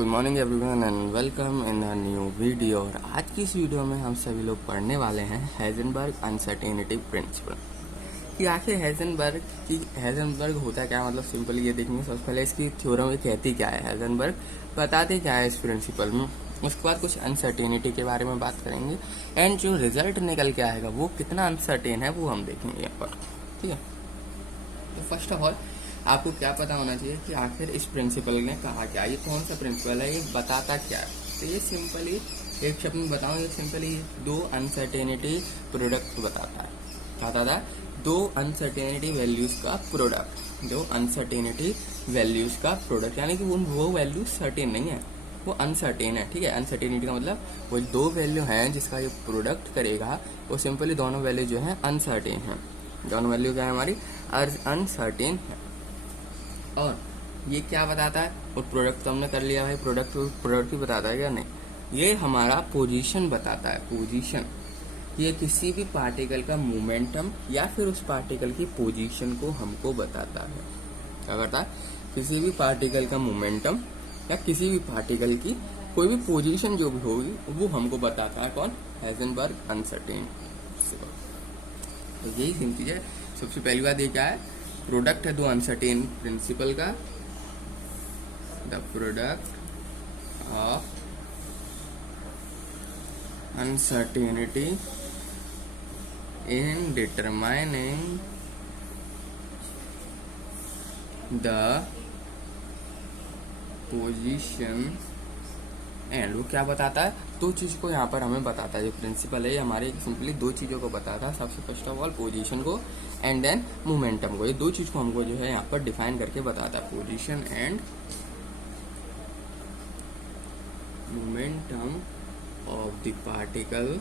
Good morning everyone and welcome in a new video. और आज की इस वीडियो में हम सभी लोग पढ़ने वाले हैं हाइजेनबर्ग अनसर्टेनिटी प्रिंसिपल कि आखिर हाइजेनबर्ग होता क्या, मतलब सिंपली ये देखेंगे। सबसे पहले इसकी थ्योरम कहती क्या है, हाइजेनबर्ग बताते क्या है इस प्रिंसिपल में। उसके बाद कुछ अनसर्टेनिटी के बारे में बात करेंगे एंड जो रिजल्ट निकल के आएगा वो कितना अनसर्टेन है वो हम देखेंगे यहाँ पर। ठीक है, तो फर्स्ट ऑफ ऑल आपको क्या पता होना चाहिए कि आखिर इस प्रिंसिपल ने कहा क्या, ये कौन सा प्रिंसिपल है, ये बताता क्या है। तो ये सिंपली एक शब्द में बताऊं, ये सिंपली दो अनसर्टेनिटी प्रोडक्ट बताता है। बताता है दो अनसर्टेनिटी वैल्यूज का प्रोडक्ट, दो अनसर्टेनिटी वैल्यूज का प्रोडक्ट, यानी कि वो वैल्यू सर्टेन नहीं है, वो अनसर्टेन है। ठीक है, अनसर्टेनिटी का मतलब वो दो वैल्यू हैं जिसका ये प्रोडक्ट करेगा, वो सिंपली दोनों वैल्यू जो है अनसर्टेन है। दोनों वैल्यू क्या है हमारी, अनसर्टेन है। और ये क्या बताता है, और प्रोडक्ट तो हमने कर लिया भाई, प्रोडक्ट ही बताता है क्या, नहीं, ये हमारा पोजीशन बताता है। पोजीशन ये किसी भी पार्टिकल का मोमेंटम या फिर उस पार्टिकल की पोजीशन को हमको बताता है। क्या करता है, किसी भी पार्टिकल का मोमेंटम या किसी भी पार्टिकल की कोई भी पोजीशन जो भी होगी वो हमको बताता है। कौन, हाइजेनबर्ग अनसर्टेन। तो यही सिंपल चीज है। सबसे पहली बात ये क्या है, प्रोडक्ट है दो अनसर्टेन प्रिंसिपल का, the product of uncertainty in determining the position and. वो क्या बताता है, दो चीज को यहाँ पर हमें बताता है। जो प्रिंसिपल है हमारे सिंपली दो चीजों को बताता है। सबसे फर्स्ट ऑफ ऑल पोजीशन को एंड देन मोमेंटम को। ये दो चीज को हमको जो है यहाँ पर डिफाइन करके बताता है, position and momentum of the particle.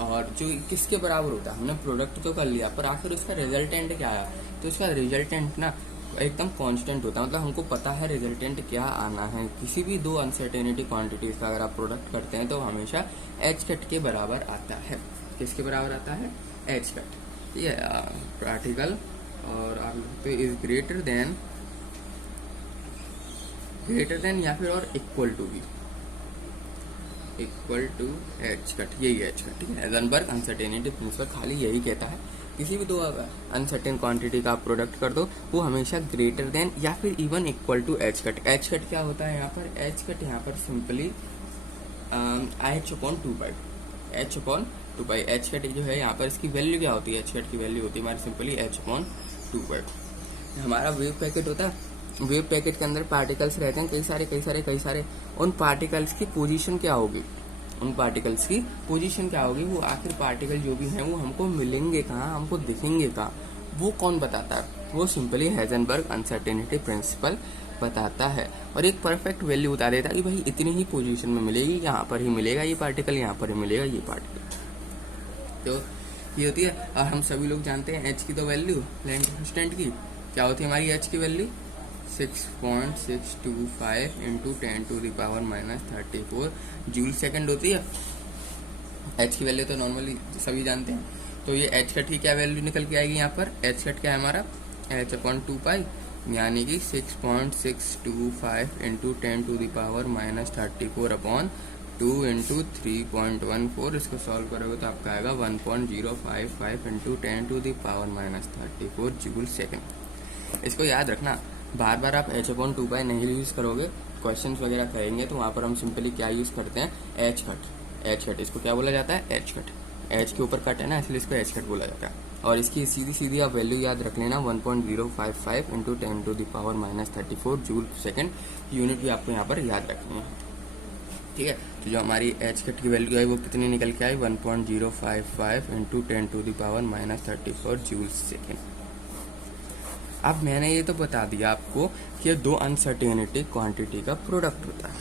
और जो किसके बराबर होता है, हमने प्रोडक्ट तो कर लिया पर आखिर उसका रिजल्टेंट क्या आया, तो उसका रिजल्टेंट ना एकदम कांस्टेंट होता है। मतलब हमको पता है रिजल्टेंट क्या आना है। किसी भी दो अनसर्टेनिटी क्वांटिटीज का अगर आप प्रोडक्ट करते हैं तो हमेशा एच कट के बराबर आता है। किसके बराबर आता है, एच कट। ठीक है, पार्टिकल और आप तो इज ग्रेटर देन या फिर और इक्वल टू भी, इक्वल टू एच कट, यही एच कट। ठीक है, हाइजेनबर्ग अनसर्टेनिटी प्रिंसिपल खाली यही कहता है, किसी भी दो अनसर्टेन क्वांटिटी का प्रोडक्ट कर दो वो हमेशा ग्रेटर देन या फिर even equal to H cut. H cut क्या होता है यहाँ पर, एच कट यहाँ पर simply H upon 2 pi, H upon 2 pi. H cut जो है यहाँ पर इसकी वैल्यू क्या होती है, एच कट की वैल्यू होती है हमारी सिंपली एच अपॉन 2 पाई। हमारा वेव पैकेट होता है, वेव पैकेट के अंदर पार्टिकल्स रहते हैं कई सारे। उन पार्टिकल्स की पोजीशन क्या होगी, उन पार्टिकल्स की पोजीशन क्या होगी, वो आखिर पार्टिकल जो भी हैं वो हमको मिलेंगे कहाँ, हमको दिखेंगे कहाँ, वो कौन बताता है, वो सिंपली हाइजेनबर्ग अनसर्टेनिटी प्रिंसिपल बताता है। और एक परफेक्ट वैल्यू बता देता है कि भाई इतनी ही पोजीशन में मिलेगी, यहाँ पर ही मिलेगा ये पार्टिकल, यहाँ पर ही मिलेगा ये पार्टिकल। तो ये होती है। और हम सभी लोग जानते हैं एच की तो वैल्यू प्लैंक कांस्टेंट की क्या होती है, हमारी एच की वैल्यू 6.625 इंटू 10⁻⁻34 जूल सेकंड होती है। एच की वैल्यू तो नॉर्मली सभी जानते हैं। तो ये एच कट की क्या वैल्यू निकल के आएगी यहाँ पर, एच कट क्या है हमारा, एच अपॉन 2 पाई, यानी कि 6.625 इंटू 10⁻⁻34 अपॉन 2 इंटू 3.14। इसको सॉल्व करोगे तो आपका आएगा 1.055 इंटू 10⁻⁻34 जूल सेकंड। इसको याद रखना, बार बार आप एच अपॉन 2 पाई नहीं यूज करोगे, क्वेश्चन वगैरह करेंगे तो वहाँ पर हम सिंपली क्या यूज करते हैं, एच कट। एच कट इसको क्या बोला जाता है, एच कट। एच के ऊपर कट है ना, इसलिए इसको एच कट बोला जाता है। और इसकी सीधी आप वैल्यू याद रख लेना, 1.055 इंटू 10⁻⁻34 जूल सेकंड। यूनिट भी आपको यहाँ पर याद रखनी है। ठीक है, तो जो हमारी एच कट की वैल्यू आई वो कितनी निकल के आई, 1.055 इंटू 10⁻⁻34 जूल सेकंड। अब मैंने ये तो बता दिया आपको कि दो अनसर्टेनिटी क्वांटिटी का प्रोडक्ट होता है।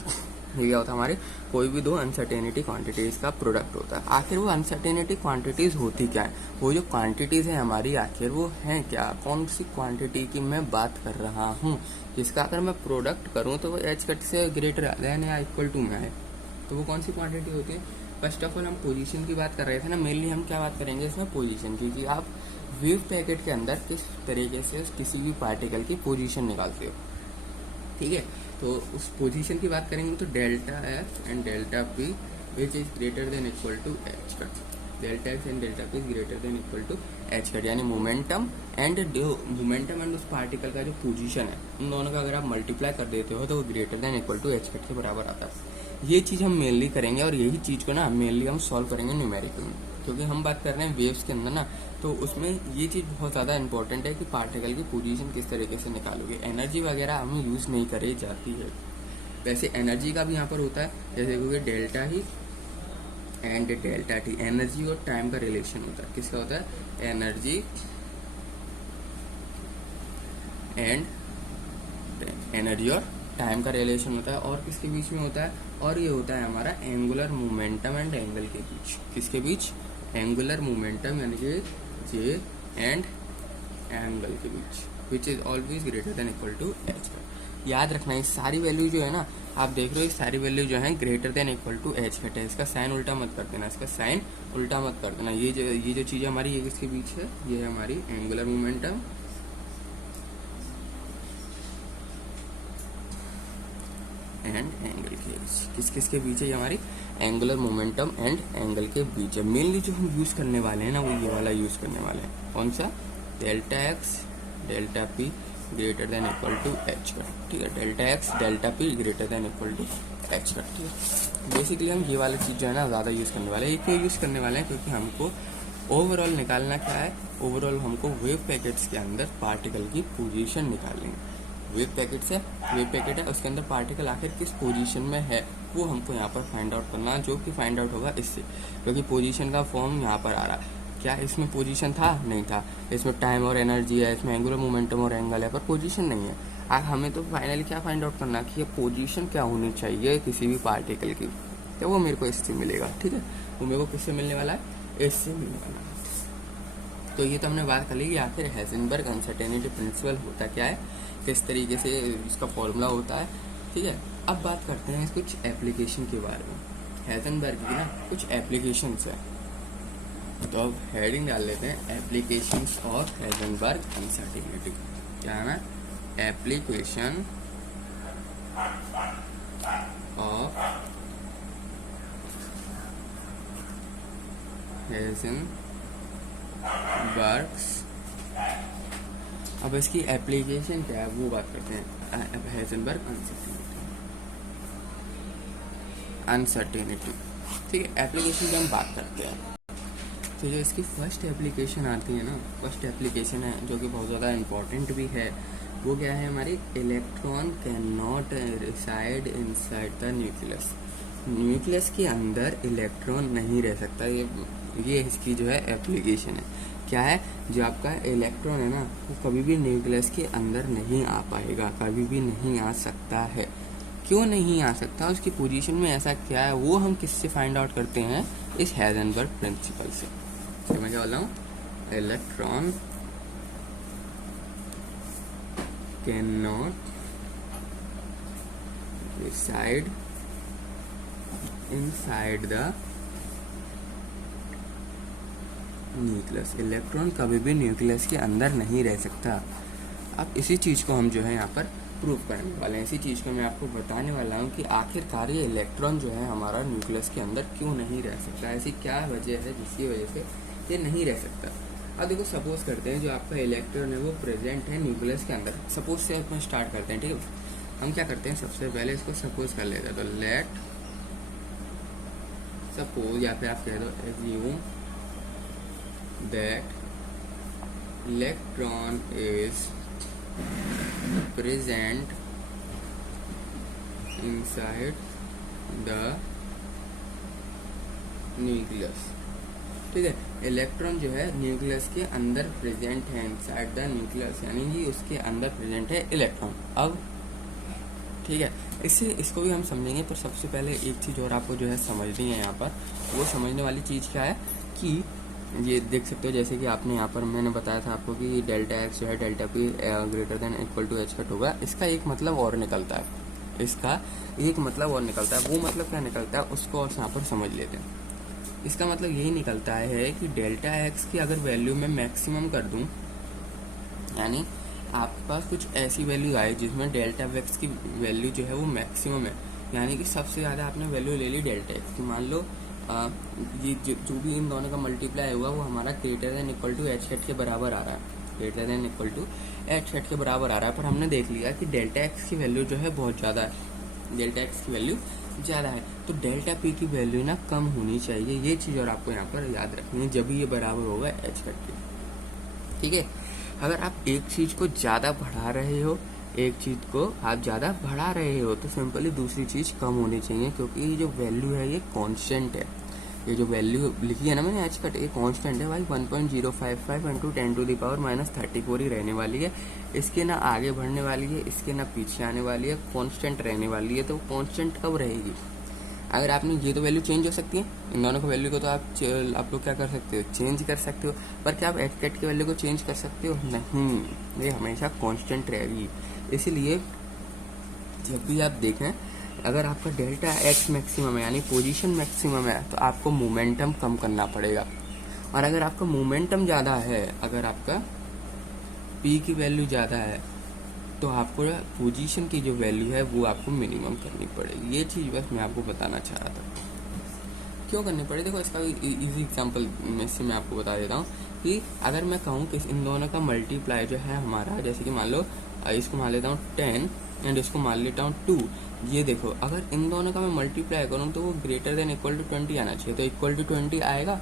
ये क्या होता है, हमारे कोई भी दो अनसर्टेनिटी क्वांटिटीज का प्रोडक्ट होता है। आखिर वो अनसर्टेनिटी क्वांटिटीज होती क्या है, वो जो क्वांटिटीज है हमारी आखिर वो हैं क्या, कौन सी क्वांटिटी की मैं बात कर रहा हूँ, जिसका अगर मैं प्रोडक्ट करूँ तो वो एच कट से ग्रेटर देन या इक्वल टू में आए, तो वो कौन सी क्वांटिटी होती है। फर्स्ट ऑफ ऑल हम पोजीशन की बात कर रहे थे ना, मेनली हम क्या बात करेंगे इसमें, पोजीशन की, कि आप वेव पैकेट के अंदर किस तरीके से किसी भी पार्टिकल की पोजीशन निकालते हो। ठीक है, तो उस पोजीशन की बात करेंगे तो delta F and delta P which is greater than equal to H cut. Delta F and delta P is greater than equal to H cut, यानी मोमेंटम एंड उस पार्टिकल का जो पोजीशन है, उन दोनों का अगर आप मल्टीप्लाई कर देते हो तो वो greater than equal to H cut के बराबर आता है। ये चीज़ हम मेनली करेंगे और यही चीज़ को ना मेनली हम सॉल्व करेंगे न्यूमेरिकल में, क्योंकि हम बात कर रहे हैं वेव्स के अंदर ना, तो उसमें ये चीज़ बहुत ज़्यादा इंपॉर्टेंट है कि पार्टिकल की पोजीशन किस तरीके से निकालोगे। एनर्जी वगैरह हम यूज़ नहीं करी जाती है। वैसे एनर्जी का भी यहाँ पर होता है, जैसे क्योंकि delta he and delta T, energy और टाइम का रिलेशन होता है। किसका होता है? एनर्जी एंड एनर्जी और टाइम का रिलेशन होता है। और किसके बीच में होता है? और ये होता है हमारा एंगुलर मोमेंटम एंड एंगल के बीच। किसके बीच? एंगुलर मोमेंटम यानी कि जे एंड एंगल के बीच, which is always greater than equal to H. याद रखना ये सारी वैल्यू जो है ना, आप देख रहे हो ये सारी वैल्यू जो है greater than equal to H cut है। इसका साइन उल्टा मत कर देना, इसका साइन उल्टा मत कर देना। ये जो चीज़ हमारी ये किसके बीच है? ये है हमारी एंगुलर मोमेंटम एंड एंगल के बीच। किसके बीच है? ये हमारी एंगुलर मोमेंटम एंड एंगल के बीच है। मेनली जो हम यूज करने वाले हैं ना, वो ये वाला यूज करने वाले हैं। कौन सा? Delta X delta P greater than equal to H cut. ठीक है, delta X delta P greater than equal to H cut. ठीक है, बेसिकली हम ये वाली चीज़ जो है ना ज़्यादा यूज़ करने वाले हैं। ये क्यों यूज़ करने वाले हैं? क्योंकि हमको ओवरऑल निकालना क्या है? ओवरऑल हमको वेव पैकेट्स के अंदर पार्टिकल की पोजीशन निकालनी है। वेव पैकेट है, उसके अंदर पार्टिकल आखिर किस पोजीशन में है वो हमको यहाँ पर फाइंड आउट करना है, जो कि फाइंड आउट होगा इससे, क्योंकि पोजीशन का फॉर्म यहाँ पर आ रहा है। क्या इसमें पोजीशन था? नहीं था। इसमें टाइम और एनर्जी है, इसमें एंगुलर मोमेंटम और एंगल है, पर पोजीशन नहीं है। हमें तो फाइनली क्या फाइंड आउट करना कि ये पोजीशन क्या होनी चाहिए किसी भी पार्टिकल की, तो वो मेरे को इससे मिलेगा। ठीक है, वो मेरे को किससे मिलने वाला है? इससे मिलने वाला है। तो ये तो हमने बात कर ली कि आखिर हाइजेनबर्ग अनसर्टेनिटी प्रिंसिपल होता क्या है, किस तरीके से इसका फॉर्मूला होता है। ठीक है, अब बात करते हैं कुछ एप्लीकेशन के बारे में। हाइजेनबर्ग की ना कुछ एप्लीकेशंस है, तो अब हेडिंग डाल लेते हैं एप्लीकेशंस ऑफ हाइजेनबर्ग अनसर्टेनिटी। क्या है ना? Application of Heisenberg's. अब इसकी एप्लीकेशन क्या है वो बात करते हैं। Heisenberg uncertainty. ठीक है, एप्लीकेशन की हम बात करते हैं। तो जो इसकी फर्स्ट एप्लीकेशन आती है ना, फर्स्ट एप्लीकेशन है जो कि बहुत ज़्यादा इम्पोर्टेंट भी है, वो क्या है हमारी? Electron can not reside inside the nucleus. Nucleus के अंदर इलेक्ट्रॉन नहीं रह सकता। ये इसकी जो है एप्लीकेशन है। क्या है? जो आपका इलेक्ट्रॉन है ना, वो कभी भी न्यूक्लियस के अंदर नहीं आ पाएगा, कभी भी नहीं आ सकता है। क्यों नहीं आ सकता? उसकी पोजीशन में ऐसा क्या है, वो हम किससे फाइंड आउट करते हैं? इस हाइजेनबर्ग प्रिंसिपल से। तो मैं क्या बोल रहा हूँ? Electron can not reside inside the nucleus. Electron कभी भी न्यूक्लियस के अंदर नहीं रह सकता। अब इसी चीज़ को हम जो है यहाँ पर प्रूव करने वाले हैं। इसी चीज़ को मैं आपको बताने वाला हूँ कि आखिरकार ये इलेक्ट्रॉन जो है हमारा न्यूक्लियस के अंदर क्यों नहीं रह सकता, ऐसी क्या वजह है जिसकी वजह से ये नहीं रह सकता। अब देखो, सपोज करते हैं जो आपका इलेक्ट्रॉन है वो प्रेजेंट है न्यूक्लियस के अंदर। सपोज से अपन स्टार्ट करते हैं। ठीक है, हम क्या करते हैं? सबसे पहले इसको सपोज कर लेते हैं। तो लेट सपोज, या फिर आप कह दो assume that electron is present inside the nucleus। ठीक है, इलेक्ट्रॉन जो है न्यूक्लियस के अंदर प्रेजेंट है, इनसाइड द न्यूक्लियस, यानी कि उसके अंदर प्रेजेंट है इलेक्ट्रॉन। अब ठीक है, इसको भी हम समझेंगे, पर सबसे पहले एक चीज़ और आपको जो है समझनी है यहाँ पर। वो समझने वाली चीज़ क्या है कि ये देख सकते हो, जैसे कि आपने यहाँ पर मैंने बताया था आपको कि डेल्टा एक्स जो है delta P greater than equal to H cut होगा। इसका एक मतलब और निकलता है, इसका एक मतलब और निकलता है। वो मतलब क्या निकलता है उसको और यहाँ पर समझ लेते हैं। इसका मतलब यही निकलता है कि डेल्टा एक्स की अगर वैल्यू मैं मैक्सिमम कर दूं, यानी आपके पास कुछ ऐसी वैल्यू आए जिसमें डेल्टा एक्स की वैल्यू जो है वो मैक्सिमम है, यानी कि सबसे ज़्यादा आपने वैल्यू ले ली डेल्टा एक्स की। मान लो ये जो भी इन दोनों का मल्टीप्लाई हुआ वो हमारा greater than equal to H head के बराबर आ रहा है, greater than equal to H head के बराबर आ रहा है। पर हमने देख लिया कि डेल्टा एक्स की वैल्यू जो है बहुत ज़्यादा है, डेल्टा एक्स की वैल्यू ज़्यादा है, तो डेल्टा पी की वैल्यू ना कम होनी चाहिए। ये चीज़ और आपको यहाँ पर याद रखनी है, जब भी ये बराबर होगा एच हेड के। ठीक है, अगर आप एक चीज़ को ज़्यादा बढ़ा रहे हो, एक चीज़ को आप ज़्यादा बढ़ा रहे हो, तो सिंपली दूसरी चीज़ कम होनी चाहिए, क्योंकि ये जो वैल्यू है ये कांस्टेंट है। ये जो वैल्यू लिखी है ना मैंने एच कट, ये कांस्टेंट है भाई, 1.055 इंटू 10⁻⁻34 ही रहने वाली है। इसके ना आगे बढ़ने वाली है, इसके ना पीछे आने वाली है, कांस्टेंट रहने वाली है। तो कांस्टेंट कब रहेगी? अगर आपने ये तो वैल्यू चेंज हो सकती है, इन दोनों की वैल्यू को तो आप लोग क्या कर सकते हो, चेंज कर सकते हो। पर क्या आप एच कट की वैल्यू को चेंज कर सकते हो? नहीं, ये हमेशा कांस्टेंट रहेगी। इसीलिए जब भी आप देखें, अगर आपका डेल्टा एक्स मैक्सिमम है यानी पोजीशन मैक्सिमम है, तो आपको मोमेंटम कम करना पड़ेगा। और अगर आपका मोमेंटम ज़्यादा है, अगर आपका पी की वैल्यू ज़्यादा है, तो आपको पोजीशन की जो वैल्यू है वो आपको मिनिमम करनी पड़ेगी। ये चीज़ बस मैं आपको बताना चाह रहा था। क्यों करनी पड़े? देखो, इसका इजी एग्जांपल में से मैं आपको बता देता हूँ कि अगर मैं कहूँ कि इन दोनों का मल्टीप्लाई जो है हमारा, जैसे कि मान लो इसको मान लेता हूँ 10 एंड इसको मान लेता हूँ 2। ये देखो, अगर इन दोनों का मैं मल्टीप्लाई करूँ तो वो ग्रेटर देन इक्वल टू 20 आना चाहिए। तो इक्वल टू 20 आएगा,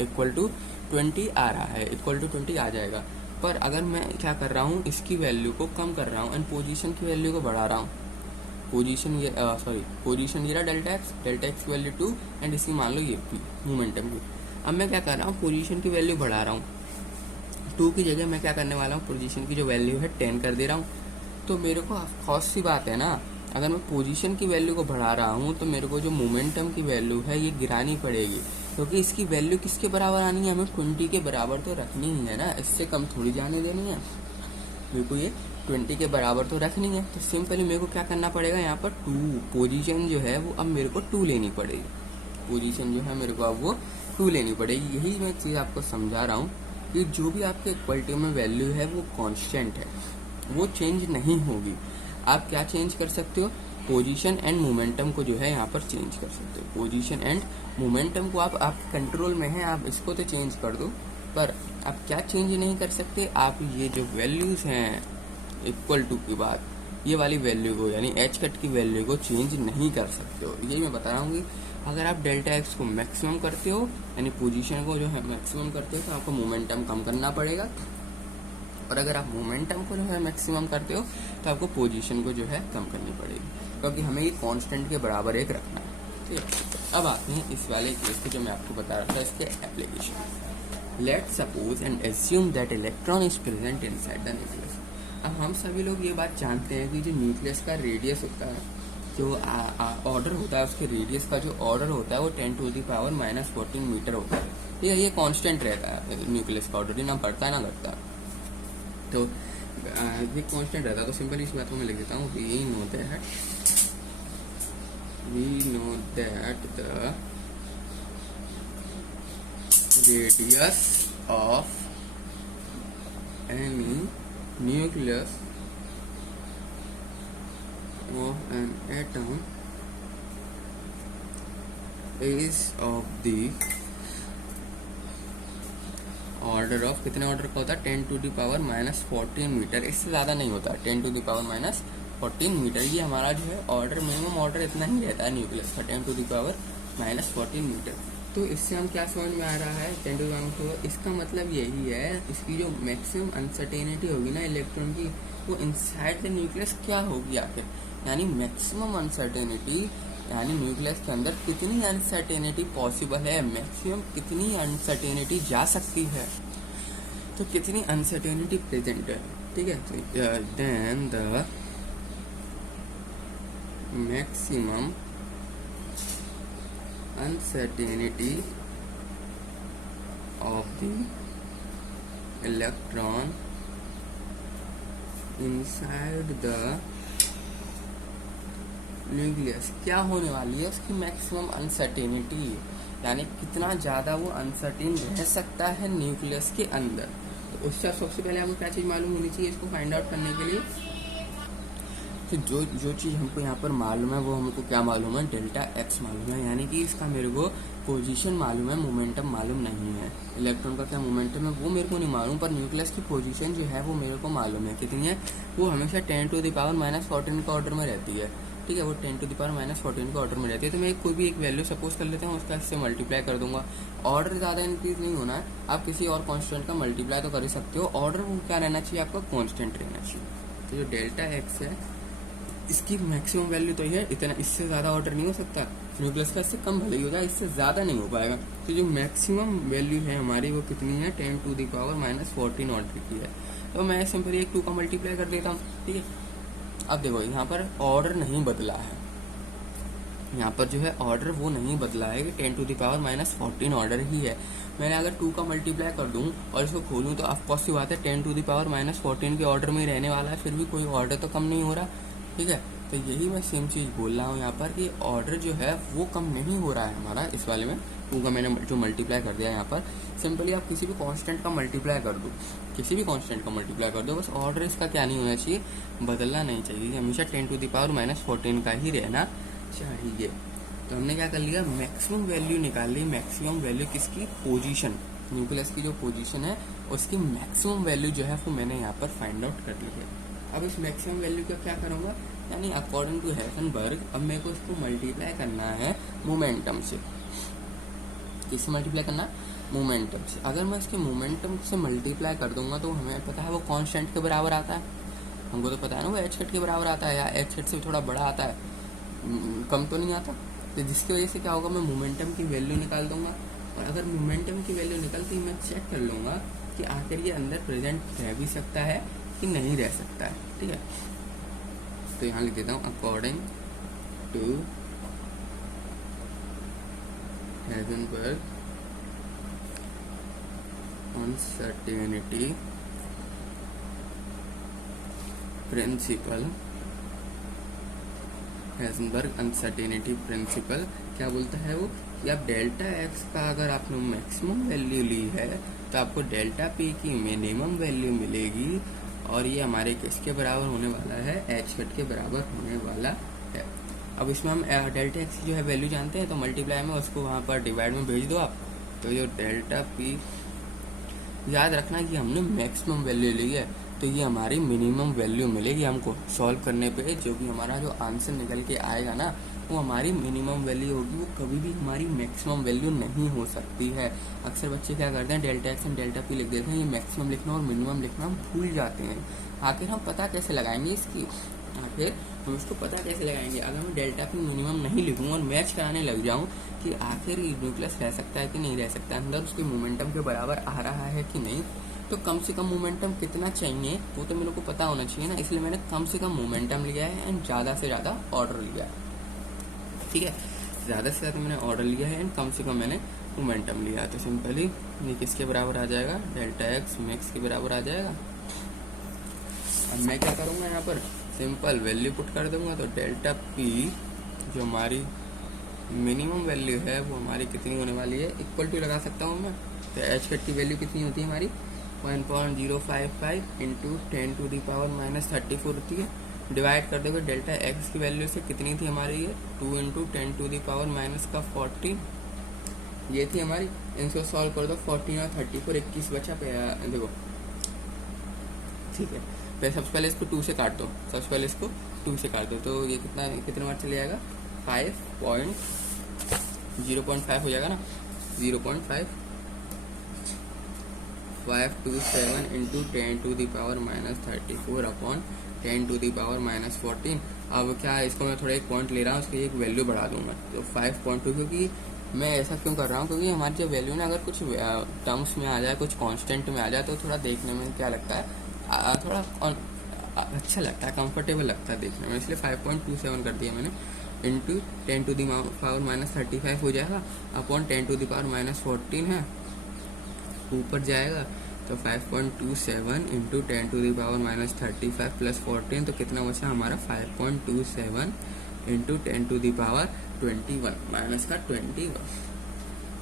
इक्वल टू 20 आ रहा है, इक्वल टू 20 आ जाएगा। पर अगर मैं क्या कर रहा हूँ, इसकी वैल्यू को कम कर रहा हूँ एंड पोजीशन की वैल्यू को बढ़ा रहा हूँ, पोजीशन ये रहा डेल्टा एक्स की वैल्यू 2 एंड इसकी मान लो ये पी मोमेंटम की। अब मैं क्या कर रहा हूँ, पोजीशन की वैल्यू बढ़ा रहा हूँ, 2 की जगह मैं क्या करने वाला हूँ, पोजीशन की जो वैल्यू है 10 कर दे रहा हूँ। तो मेरे को खास सी बात है ना, अगर मैं पोजीशन की वैल्यू को बढ़ा रहा हूँ तो मेरे को जो मोमेंटम की वैल्यू है ये गिरानी पड़ेगी, क्योंकि इसकी वैल्यू किसके बराबर आनी है, हमें 20 के बराबर तो रखनी ही है ना, इससे कम थोड़ी जाने देनी है। मेरे को ये 20 के बराबर तो रखनी है। तो सिंपली मेरे को क्या करना पड़ेगा, यहाँ पर 2 पोजीशन जो है वो अब मेरे को 2 लेनी पड़ेगी। पोजीशन जो है मेरे को अब वो 2 लेनी पड़ेगी। यही मैं चीज़ आपको समझा रहा हूँ कि जो भी आपके इक्वलिटी में वैल्यू है वो कांस्टेंट है, वो चेंज नहीं होगी। आप क्या चेंज कर सकते हो, पोजीशन एंड मोमेंटम को जो है यहाँ पर चेंज कर सकते हो। पोजीशन एंड मोमेंटम को आप कंट्रोल में है, आप इसको तो चेंज कर दो, पर आप क्या चेंज नहीं कर सकते, आप ये जो वैल्यूज हैं इक्वल टू की बात, ये वाली वैल्यू को यानी एच कट की वैल्यू को चेंज नहीं कर सकते हो। ये मैं बता रहा हूँ कि अगर आप डेल्टा एक्स को मैक्सिमम करते हो यानी पोजीशन को जो है मैक्सिमम करते हो, तो आपको मोमेंटम कम करना पड़ेगा। और अगर आप मोमेंटम को जो है मैक्सिमम करते हो तो आपको पोजीशन को जो है कम करनी पड़ेगी, क्योंकि हमें ये कांस्टेंट के बराबर एक रखना है। ठीक है, अब आते हैं इस वाले केस को जो मैं आपको बता रहा था, इसके application. Let suppose and assume that electron is present inside the nucleus. अब हम सभी लोग ये बात जानते हैं कि जो न्यूक्लियस का रेडियस होता है, जो ऑर्डर होता है, उसके रेडियस का जो ऑर्डर होता है वो 10⁻⁻14 मीटर होता है। ये कांस्टेंट रहता है न्यूक्लियस का ऑर्डर, ना बढ़ता ना घटता, तो ये कांस्टेंट रहता है। तो सिंपल इस बात को मैं लिख देता हूँ, we know that the radius of any nucleus of an atom is of the order of, कितने ऑर्डर का होता है, 10⁻⁻14 मीटर, इससे ज़्यादा नहीं होता, 10⁻⁻14 मीटर। ये हमारा जो है ऑर्डर, मिनिमम ऑर्डर इतना ही रहता है न्यूक्लियस का, 10⁻⁻14 मीटर। तो इससे हम क्या समझ में आ रहा है, 10⁻⁻14, इसका मतलब यही है, इसकी जो मैक्सिमम अनसर्टेनिटी होगी ना इलेक्ट्रॉन की, वो इनसाइड द न्यूक्लियस क्या होगी आखिर, यानी मैक्सिमम अनसर्टेनिटी, यानी न्यूक्लियस के अंदर कितनी अनसर्टेनिटी पॉसिबल है, मैक्सिमम कितनी अनसर्टेनिटी जा सकती है, तो कितनी अनसर्टेनिटी प्रेजेंट है। ठीक है, then the maximum uncertainty of the electron inside the nucleus क्या होने वाली है, उसकी मैक्सिमम अनसर्टेनिटी, यानी कितना ज़्यादा वो अनसर्टेन रह सकता है न्यूक्लियस के अंदर। तो उससे सबसे पहले हमको क्या चीज़ मालूम होनी चाहिए इसको फाइंड आउट करने के लिए। तो जो चीज़ हमको यहाँ पर मालूम है वो हमको क्या मालूम है, डेल्टा एक्स मालूम है, यानी कि इसका मेरे को पोजीशन मालूम है, मोमेंटम मालूम नहीं है। इलेक्ट्रॉन का क्या मोमेंटम है वो मेरे को नहीं मालूम, पर न्यूक्लियस की पोजीशन जो है वो मेरे को मालूम है। कितनी है वो, हमेशा 10⁻⁻14 का ऑर्डर में रहती है। ठीक है, वो 10⁻⁻14 के ऑर्डर में रहती है। तो मैं कोई भी एक वैल्यू सपोज कर लेता हूँ, उसका इससे मल्टीप्लाई कर दूंगा। ऑर्डर ज़्यादा इंक्रीज नहीं होना है, आप किसी और कांस्टेंट का मल्टीप्लाई तो कर ही सकते हो, ऑर्डर वो क्या रहना चाहिए आपका, कांस्टेंट रहना चाहिए। तो जो डेल्टा एक्स है इसकी मैक्सिमम वैल्यू तो ये है, इतना इससे ज़्यादा ऑर्डर नहीं हो सकता। न्यूक्लियस का इससे कम भले ही हो जाए, इससे ज़्यादा नहीं हो पाएगा। तो जो मैक्सिमम वैल्यू है हमारी वो कितनी है, 10⁻⁻14 ऑर्डर की है। तो मैं सिंपली एक 2 का मल्टीप्लाई कर देता हूँ। ठीक है, अब देखो यहाँ पर ऑर्डर नहीं बदला है, यहाँ पर जो है ऑर्डर वो नहीं बदला है कि 10⁻⁻14 ऑर्डर ही है। मैंने अगर 2 का मल्टीप्लाई कर दूँ और इसको खोलूँ तो ऑफकोर्स सी बात है 10⁻⁻14 के ऑर्डर में ही रहने वाला है, फिर भी कोई ऑर्डर तो कम नहीं हो रहा। ठीक है, तो यही मैं सेम चीज़ बोल रहा हूँ यहाँ पर कि ऑर्डर जो है वो कम नहीं हो रहा है हमारा इस वाले में। 2 का मैंने जो मल्टीप्लाई कर दिया यहाँ पर, सिंपली आप किसी भी कांस्टेंट का मल्टीप्लाई कर दो, किसी भी कांस्टेंट का मल्टीप्लाई कर दो, बस ऑर्डर इसका क्या नहीं होना चाहिए, बदलना नहीं चाहिए, हमेशा 10⁻⁻14 का ही रहना चाहिए। तो हमने क्या कर लिया, मैक्सिमम वैल्यू निकाल ली। मैक्सिमम वैल्यू किसकी, पोजीशन, न्यूक्लियस की जो पोजीशन है उसकी मैक्सिमम वैल्यू जो है वो मैंने यहाँ पर फाइंड आउट कर ली है। अब इस मैक्सिमम वैल्यू का क्या करूँगा, यानी अकॉर्डिंग टू हेजनबर्ग अब मेरे को इसको मल्टीप्लाई करना है मोमेंटम से। किससे मल्टीप्लाई करना, मोमेंटम से। अगर मैं इसके मोमेंटम से मल्टीप्लाई कर दूंगा तो हमें पता है वो कांस्टेंट के बराबर आता है, हमको तो पता है ना वो एच हेड के बराबर आता है, या एच हेड से थोड़ा बड़ा आता है, कम तो नहीं आता। तो जिसकी वजह से क्या होगा, मैं मोमेंटम की वैल्यू निकाल दूंगा, और अगर मोमेंटम की वैल्यू निकलती मैं चेक कर लूँगा कि आखिर ये अंदर प्रेजेंट रह भी सकता है कि नहीं रह सकता है। ठीक है, तो यहाँ लिख देता हूँ according to Heisenberg uncertainty principle. Heisenberg uncertainty principle क्या बोलता है वो, कि आप डेल्टा एक्स का अगर आपने मैक्सिमम वैल्यू ली है तो आपको डेल्टा पी की मिनिमम वैल्यू मिलेगी, और ये हमारे किसके बराबर होने वाला है, एच हेड के बराबर होने वाला है। अब इसमें हम डेल्टा एक्स की जो है वैल्यू जानते हैं, तो मल्टीप्लाई में उसको वहाँ पर डिवाइड में भेज दो आप। तो ये डेल्टा पी, याद रखना कि हमने मैक्सिमम वैल्यू ली है, तो ये हमारी मिनिमम वैल्यू मिलेगी हमको सॉल्व करने पे। जो भी हमारा जो आंसर निकल के आएगा ना वो हमारी मिनिमम वैल्यू होगी, वो कभी भी हमारी मैक्सिमम वैल्यू नहीं हो सकती है। अक्सर बच्चे क्या करते हैं, delta x and delta P लिख देते हैं, ये मैक्सिमम लिखना और मिनिमम लिखना हम भूल जाते हैं। आखिर हम पता कैसे लगाएंगे इसकी, आखिर हम इसको पता कैसे लगाएंगे, अगर मैं डेल्टा पी मिनिमम नहीं लिखूँ और मैच कराने लग जाऊँ कि आखिर न्यूक्लियस रह सकता है कि नहीं रह सकता, अंदर उसके मोमेंटम के बराबर आ रहा है कि नहीं, तो कम से कम मोमेंटम कितना चाहिए वो तो मेरे को पता होना चाहिए ना। इसलिए मैंने कम से कम मोमेंटम लिया है एंड ज़्यादा से ज़्यादा ऑर्डर लिया है। ठीक है, ज़्यादा से ज़्यादा मैंने ऑर्डर लिया है एंड कम से कम मैंने मोमेंटम लिया है। तो सिंपली ये किसके बराबर आ जाएगा, डेल्टा एक्स मैक्स के बराबर आ जाएगा। अब मैं क्या करूँगा, यहाँ पर सिंपल वैल्यू पुट कर दूंगा, तो डेल्टा पी जो हमारी मिनिमम वैल्यू है वो हमारी कितनी होने वाली है, इक्वल टू लगा सकता हूँ मैं। तो एच हेड की वैल्यू कितनी होती है हमारी, 1.055 इंटू 10⁻⁻34 होती है। डिवाइड कर दोगे डेल्टा एक्स की वैल्यू से, कितनी थी हमारी ये, 2 इंटू 10⁻⁻14 ये थी हमारी। इनको सॉल्व कर दो, 14 और 34 21 बचा पे, देखो। ठीक है, पहले सबसे पहले इसको 2 से काट दो, सबसे पहले इसको 2 से काट दो, तो ये कितने बार चले जाएगा, 0.5 हो जाएगा ना, 0.527 इंटू 10⁻⁻34 अपॉन 10⁻⁻14। अब क्या इसको मैं थोड़ा एक पॉइंट ले रहा हूँ, उसकी एक वैल्यू बढ़ा दूंगा, तो 5.2, क्योंकि मैं ऐसा क्यों कर रहा हूँ, क्योंकि हमारी जो वैल्यू ना अगर कुछ टर्म्स में आ जाए, कुछ कांस्टेंट में आ जाए, तो थोड़ा देखने में क्या लगता है, थोड़ा अच्छा लगता है, कंफर्टेबल लगता है देखने में, इसलिए 5.27 कर दिया मैंने, इंटू 10⁻⁻35 हो जाएगा, अपॉन 10⁻⁻14 है, ऊपर जाएगा तो 5.27 इंटू 10⁻⁻35 प्लस 14, तो कितना बचा हमारा 5.27 इंटू 10⁻21 माइनस का 21।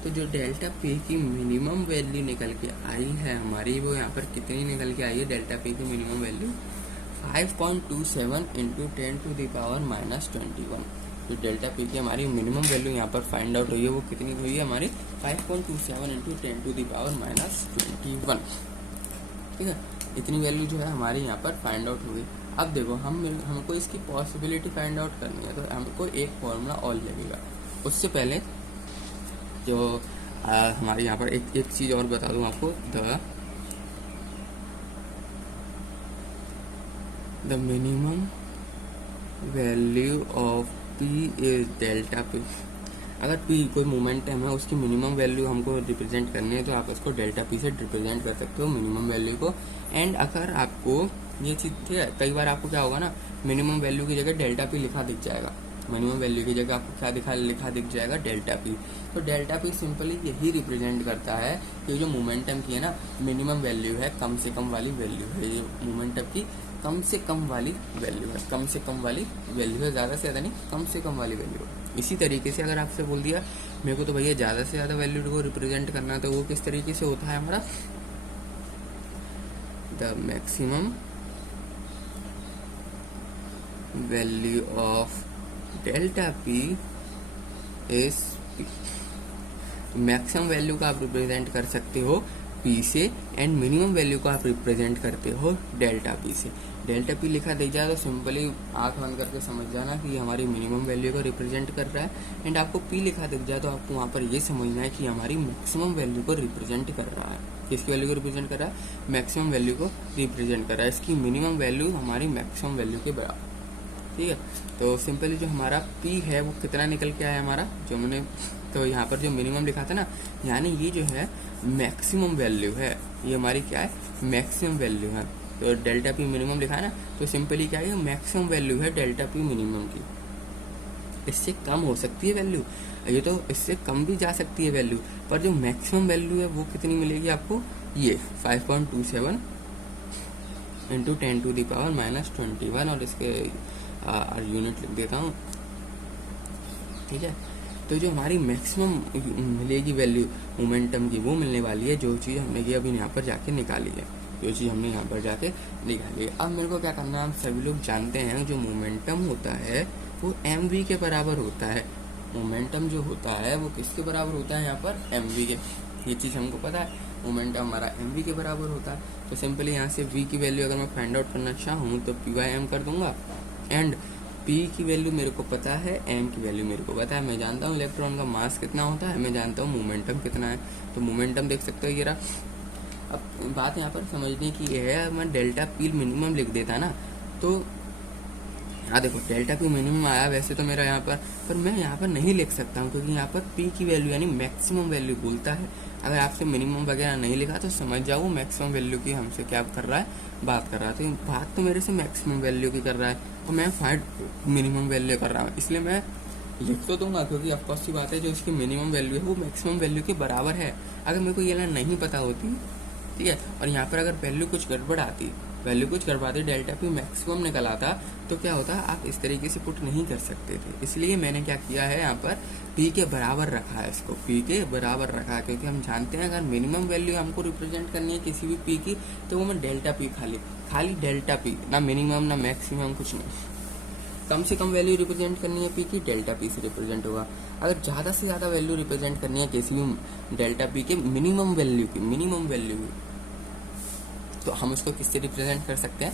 तो जो डेल्टा पी की मिनिमम वैल्यू निकल के आई है हमारी, वो यहाँ पर कितनी निकल के आई है? डेल्टा पी की मिनिमम वैल्यू 5.27 इंटू 10⁻⁻21। तो डेल्टा पी की हमारी मिनिमम वैल्यू यहाँ पर फाइंड आउट हुई है, वो कितनी हुई है हमारी? 5.27 इंटू 10⁻⁻21। ठीक है, इतनी वैल्यू जो है हमारी यहाँ पर फाइंड आउट हुई। अब देखो हमको इसकी पॉसिबिलिटी फाइंड आउट करनी है, तो हमको एक फॉर्मूला और लगेगा। उससे पहले जो हमारे यहाँ पर एक चीज़ और बता दूँ आपको, the minimum value of P is delta P. अगर पी कोई मोमेंटम है, उसकी मिनिमम वैल्यू हमको रिप्रेजेंट करनी है, तो आप उसको डेल्टा पी से रिप्रेजेंट कर सकते हो मिनिमम वैल्यू को। एंड अगर आपको ये चीज़, ठीक है, कई बार आपको क्या होगा ना, मिनिमम वैल्यू की जगह डेल्टा पी लिखा दिख जाएगा। मिनिमम वैल्यू की जगह आपको क्या लिखा दिख जाएगा? Delta P. तो डेल्टा पी सिंपली यही रिप्रेजेंट करता है कि जो मोमेंटम की है ना मिनिमम वैल्यू है, कम से कम वाली वैल्यू है। ये मोमेंटम की कम से कम वाली वैल्यू है, कम से कम वाली वैल्यू है, ज़्यादा से ज़्यादा नहीं, कम से कम वाली वैल्यू है। इसी तरीके से अगर आपसे बोल दिया मेरे को तो भैया ज़्यादा से ज़्यादा वैल्यू को रिप्रेजेंट करना है, तो वो किस तरीके से होता है हमारा? The maximum value of delta P is P. Maximum value को आप रिप्रेजेंट कर सकते हो पी से, एंड मिनिमम वैल्यू को आप रिप्रेजेंट करते हो डेल्टा पी से। डेल्टा पी लिखा दिख जाए तो सिंपली आंख बंद करके समझ जाना कि हमारी मिनिमम वैल्यू को रिप्रेजेंट कर रहा है। एंड आपको पी लिखा दिख जाए तो आपको वहाँ पर ये समझना है कि हमारी मैक्सिमम वैल्यू को रिप्रेजेंट कर रहा है। किसकी वैल्यू को रिप्रेजेंट कर रहा है? मैक्सिमम वैल्यू को रिप्रेजेंट कर रहा है। इसकी मिनिमम वैल्यू हमारी मैक्सिमम वैल्यू के बराबर। ठीक है, तो सिंपली जो हमारा P है वो कितना निकल के आया हमारा, जो मैंने तो यहाँ पर जो मिनिमम लिखा था ना, यानी ये जो है मैक्सिमम वैल्यू है, ये हमारी क्या है? मैक्सिमम वैल्यू है। तो डेल्टा पी मिनिमम लिखा है ना, तो सिंपली क्या है? मैक्सिमम वैल्यू है डेल्टा पी मिनिमम की। इससे कम हो सकती है वैल्यू, ये तो इससे कम भी जा सकती है वैल्यू, पर जो मैक्सिमम वैल्यू है वो कितनी मिलेगी आपको? ये 5.27 इंटू 10⁻⁻21, और इसके यूनिट लिख देता हूँ। ठीक है, तो जो हमारी मैक्सिमम मिलेगी वैल्यू मोमेंटम की, वो मिलने वाली है जो चीज़ हमने ये अभी यहाँ पर जाके निकाली है, जो चीज़ हमने यहाँ पर जाके निकाली है। अब मेरे को क्या करना है, हम सभी लोग जानते हैं जो मोमेंटम होता है वो mv के बराबर होता है। मोमेंटम जो होता है वो किसके बराबर होता है? यहाँ पर mv के। ये चीज़ हमको पता है, मोमेंटम हमारा mv के बराबर होता है। तो सिंपली यहाँ से v की वैल्यू अगर मैं फाइंड आउट करना चाहूँ तो p/m कर दूंगा। एंड p की वैल्यू मेरे को पता है, m की वैल्यू मेरे को पता है। मैं जानता हूँ इलेक्ट्रॉन का मास कितना होता है, मैं जानता हूँ मोमेंटम कितना है। तो मोमेंटम देख सकते हो ये रहा। अब बात यहाँ पर समझने की ये है, मैं डेल्टा पी मिनिमम लिख देता ना, तो हाँ देखो डेल्टा पी मिनिमम आया वैसे तो मेरा यहाँ पर मैं यहाँ पर नहीं लिख सकता हूँ, क्योंकि यहाँ पर p की वैल्यू यानी मैक्सिमम वैल्यू बोलता है। अगर आपसे मिनिमम वगैरह नहीं लिखा तो समझ जाओ मैक्सिमम वैल्यू की हमसे क्या कर रहा है, बात कर रहा है। तो बात तो मेरे से मैक्सिमम वैल्यू की कर रहा है, और मैं फाइंड मिनिमम वैल्यू कर रहा हूँ, इसलिए मैं लिख तो दूंगा, क्योंकि ऑफकोर्स की बात है जो इसकी मिनिमम वैल्यू है वो मैक्सिमम वैल्यू के बराबर है। अगर मेरे को ये लाइन नहीं पता होती, ठीक है, और यहाँ पर अगर वैल्यू कुछ गड़बड़ आती, डेल्टा पी मैक्सिमम निकल आता, तो क्या होता? आप इस तरीके से पुट नहीं कर सकते थे। इसलिए मैंने क्या किया है, यहाँ पर p के बराबर रखा है, इसको p के बराबर रखा है, क्योंकि हम जानते हैं अगर मिनिमम वैल्यू हमको रिप्रेजेंट करनी है किसी भी p की, तो वो मैं डेल्टा पी खाली डेल्टा पी, ना मिनिमम ना मैक्सिमम, कुछ नहीं। कम से कम वैल्यू रिप्रेजेंट करनी है p की, डेल्टा पी से रिप्रेजेंट होगा। अगर ज़्यादा से ज़्यादा वैल्यू रिप्रेजेंट करनी है किसी भी डेल्टा पी के मिनिमम वैल्यू की, तो हम उसको किससे रिप्रेजेंट कर सकते हैं?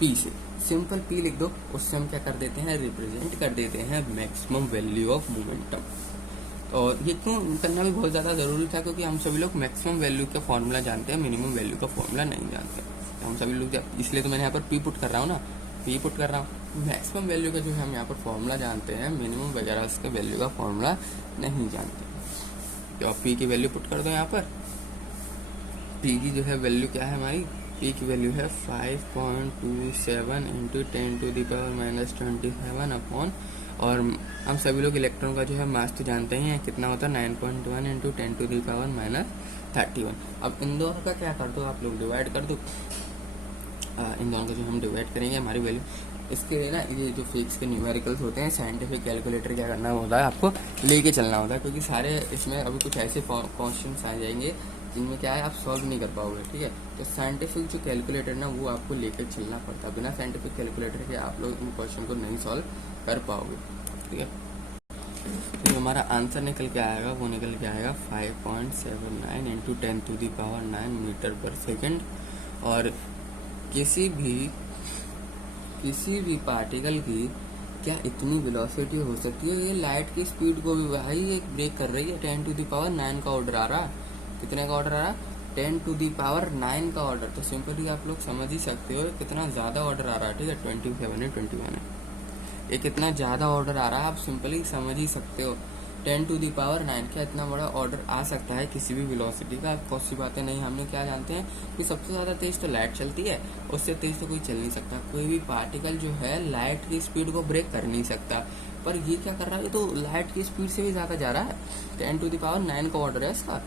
p से। सिंपल p लिख दो, उससे हम क्या कर देते हैं? रिप्रेजेंट कर देते हैं मैक्सिमम वैल्यू ऑफ मोमेंटम। और ये क्यों करना भी बहुत ज़्यादा ज़रूरी था, क्योंकि हम सभी लोग मैक्सिमम वैल्यू का फॉर्मूला जानते हैं, मिनिमम वैल्यू का फॉर्मूला नहीं जानते। तो हम सभी लोग, इसलिए तो मैंने यहाँ पर p पुट कर रहा हूँ ना, p पुट कर रहा हूँ। मैक्सिमम वैल्यू का जो है हम यहाँ पर फॉर्मूला जानते हैं, मिनिमम वगैरह उसके वैल्यू का फॉर्मूला नहीं जानते। तो आप p की वैल्यू पुट कर दो यहाँ पर। p की जो है वैल्यू क्या है हमारी? p की वैल्यू है 5.27 इंटू 10⁻⁻27 अपॉन, और हम सभी लोग इलेक्ट्रॉन का जो है मास तो जानते ही हैं कितना होता है, 9.1 इंटू 10⁻31। अब इन दोनों का क्या कर दो आप लोग, डिवाइड कर दो। इन दोनों का जो हम डिवाइड करेंगे हमारी वैल्यू इसके लिए ना ये जो फिजिक्स के न्यूमेरिकल्स होते हैं, साइंटिफिक कैलकुलेटर क्या करना होता है, आपको लेके चलना होता है, क्योंकि सारे इसमें अभी कुछ ऐसे क्वेश्चन आ जाएंगे जिनमें क्या है आप सॉल्व नहीं कर पाओगे, ठीक है। तो साइंटिफिक जो कैलकुलेटर ना वो आपको लेकर चलना पड़ता है, बिना साइंटिफिक कैलकुलेटर के आप लोग इन क्वेश्चन को नहीं सॉल्व कर पाओगे, ठीक है। तो हमारा आंसर निकल के आएगा, वो निकल के आएगा 5.79 इंटू 10⁹ मीटर पर सेकेंड। और किसी भी पार्टिकल की क्या इतनी वेलोसिटी हो सकती है? ये लाइट की स्पीड को भी भाई एक ब्रेक कर रही है। 10⁹ का ऑर्डर आ रहा है। कितने का ऑर्डर आ रहा है? 10⁹ का ऑर्डर। तो सिंपली आप लोग समझ ही सकते हो कितना ज्यादा ऑर्डर आ रहा है, ठीक है। 21 है, ये कितना ज्यादा ऑर्डर आ रहा है, आप सिंपली समझ ही सकते हो। 10⁹ क्या इतना बड़ा ऑर्डर आ सकता है किसी भी वेलोसिटी का? बहुत सी बातें नहीं, हमने क्या जानते हैं कि सबसे ज्यादा तेज तो लाइट चलती है, उससे तेज तो कोई चल नहीं सकता। कोई भी पार्टिकल जो है लाइट की स्पीड को ब्रेक कर नहीं सकता, पर ये क्या कर रहा है, ये तो लाइट की स्पीड से भी ज्यादा जा रहा है। 10⁹ का ऑर्डर है इसका,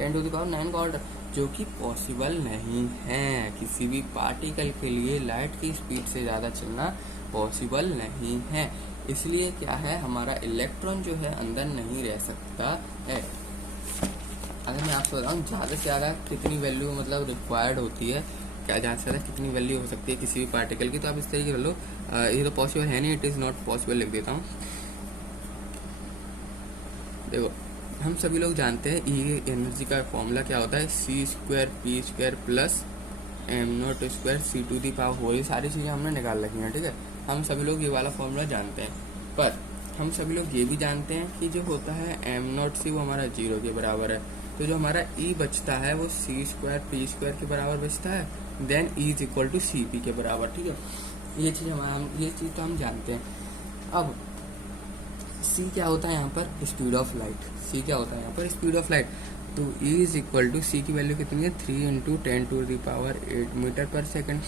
10⁹ का ऑर्डर, जो कि पॉसिबल नहीं है। किसी भी पार्टिकल के लिए लाइट की स्पीड से ज्यादा चलना पॉसिबल नहीं है। इसलिए क्या है, हमारा इलेक्ट्रॉन जो है अंदर नहीं रह सकता है। अगर मैं आपको बताऊं ज्यादा से ज्यादा कितनी वैल्यू मतलब रिक्वायर्ड होती है, क्या ज्यादा से ज्यादा कितनी वैल्यू हो सकती है किसी भी पार्टिकल की, तो आप इस तरीके कर लो। ये तो पॉसिबल है नहीं, इट इज नॉट पॉसिबल लिख देता हूँ। देखो, हम सभी लोग जानते हैं ई एनर्जी का फॉर्मूला क्या होता है, C² P² plus m0² C⁴, ये सारी चीजें हमने निकाल रखी हैं, ठीक है। हम सभी लोग ये वाला फॉर्मूला जानते हैं, पर हम सभी लोग ये भी जानते हैं कि जो होता है m0c वो हमारा 0 के बराबर है। तो जो हमारा E बचता है वो C² P² के बराबर बचता है, then E is equal to Cp के बराबर, ठीक है। ये चीज तो हम जानते हैं। अब C क्या होता है यहाँ पर? Speed of light. C क्या होता है यहाँ पर? Speed of light. तो E is equal to C की वैल्यू कितनी है? 3 × 10⁸ मीटर पर सेकेंड,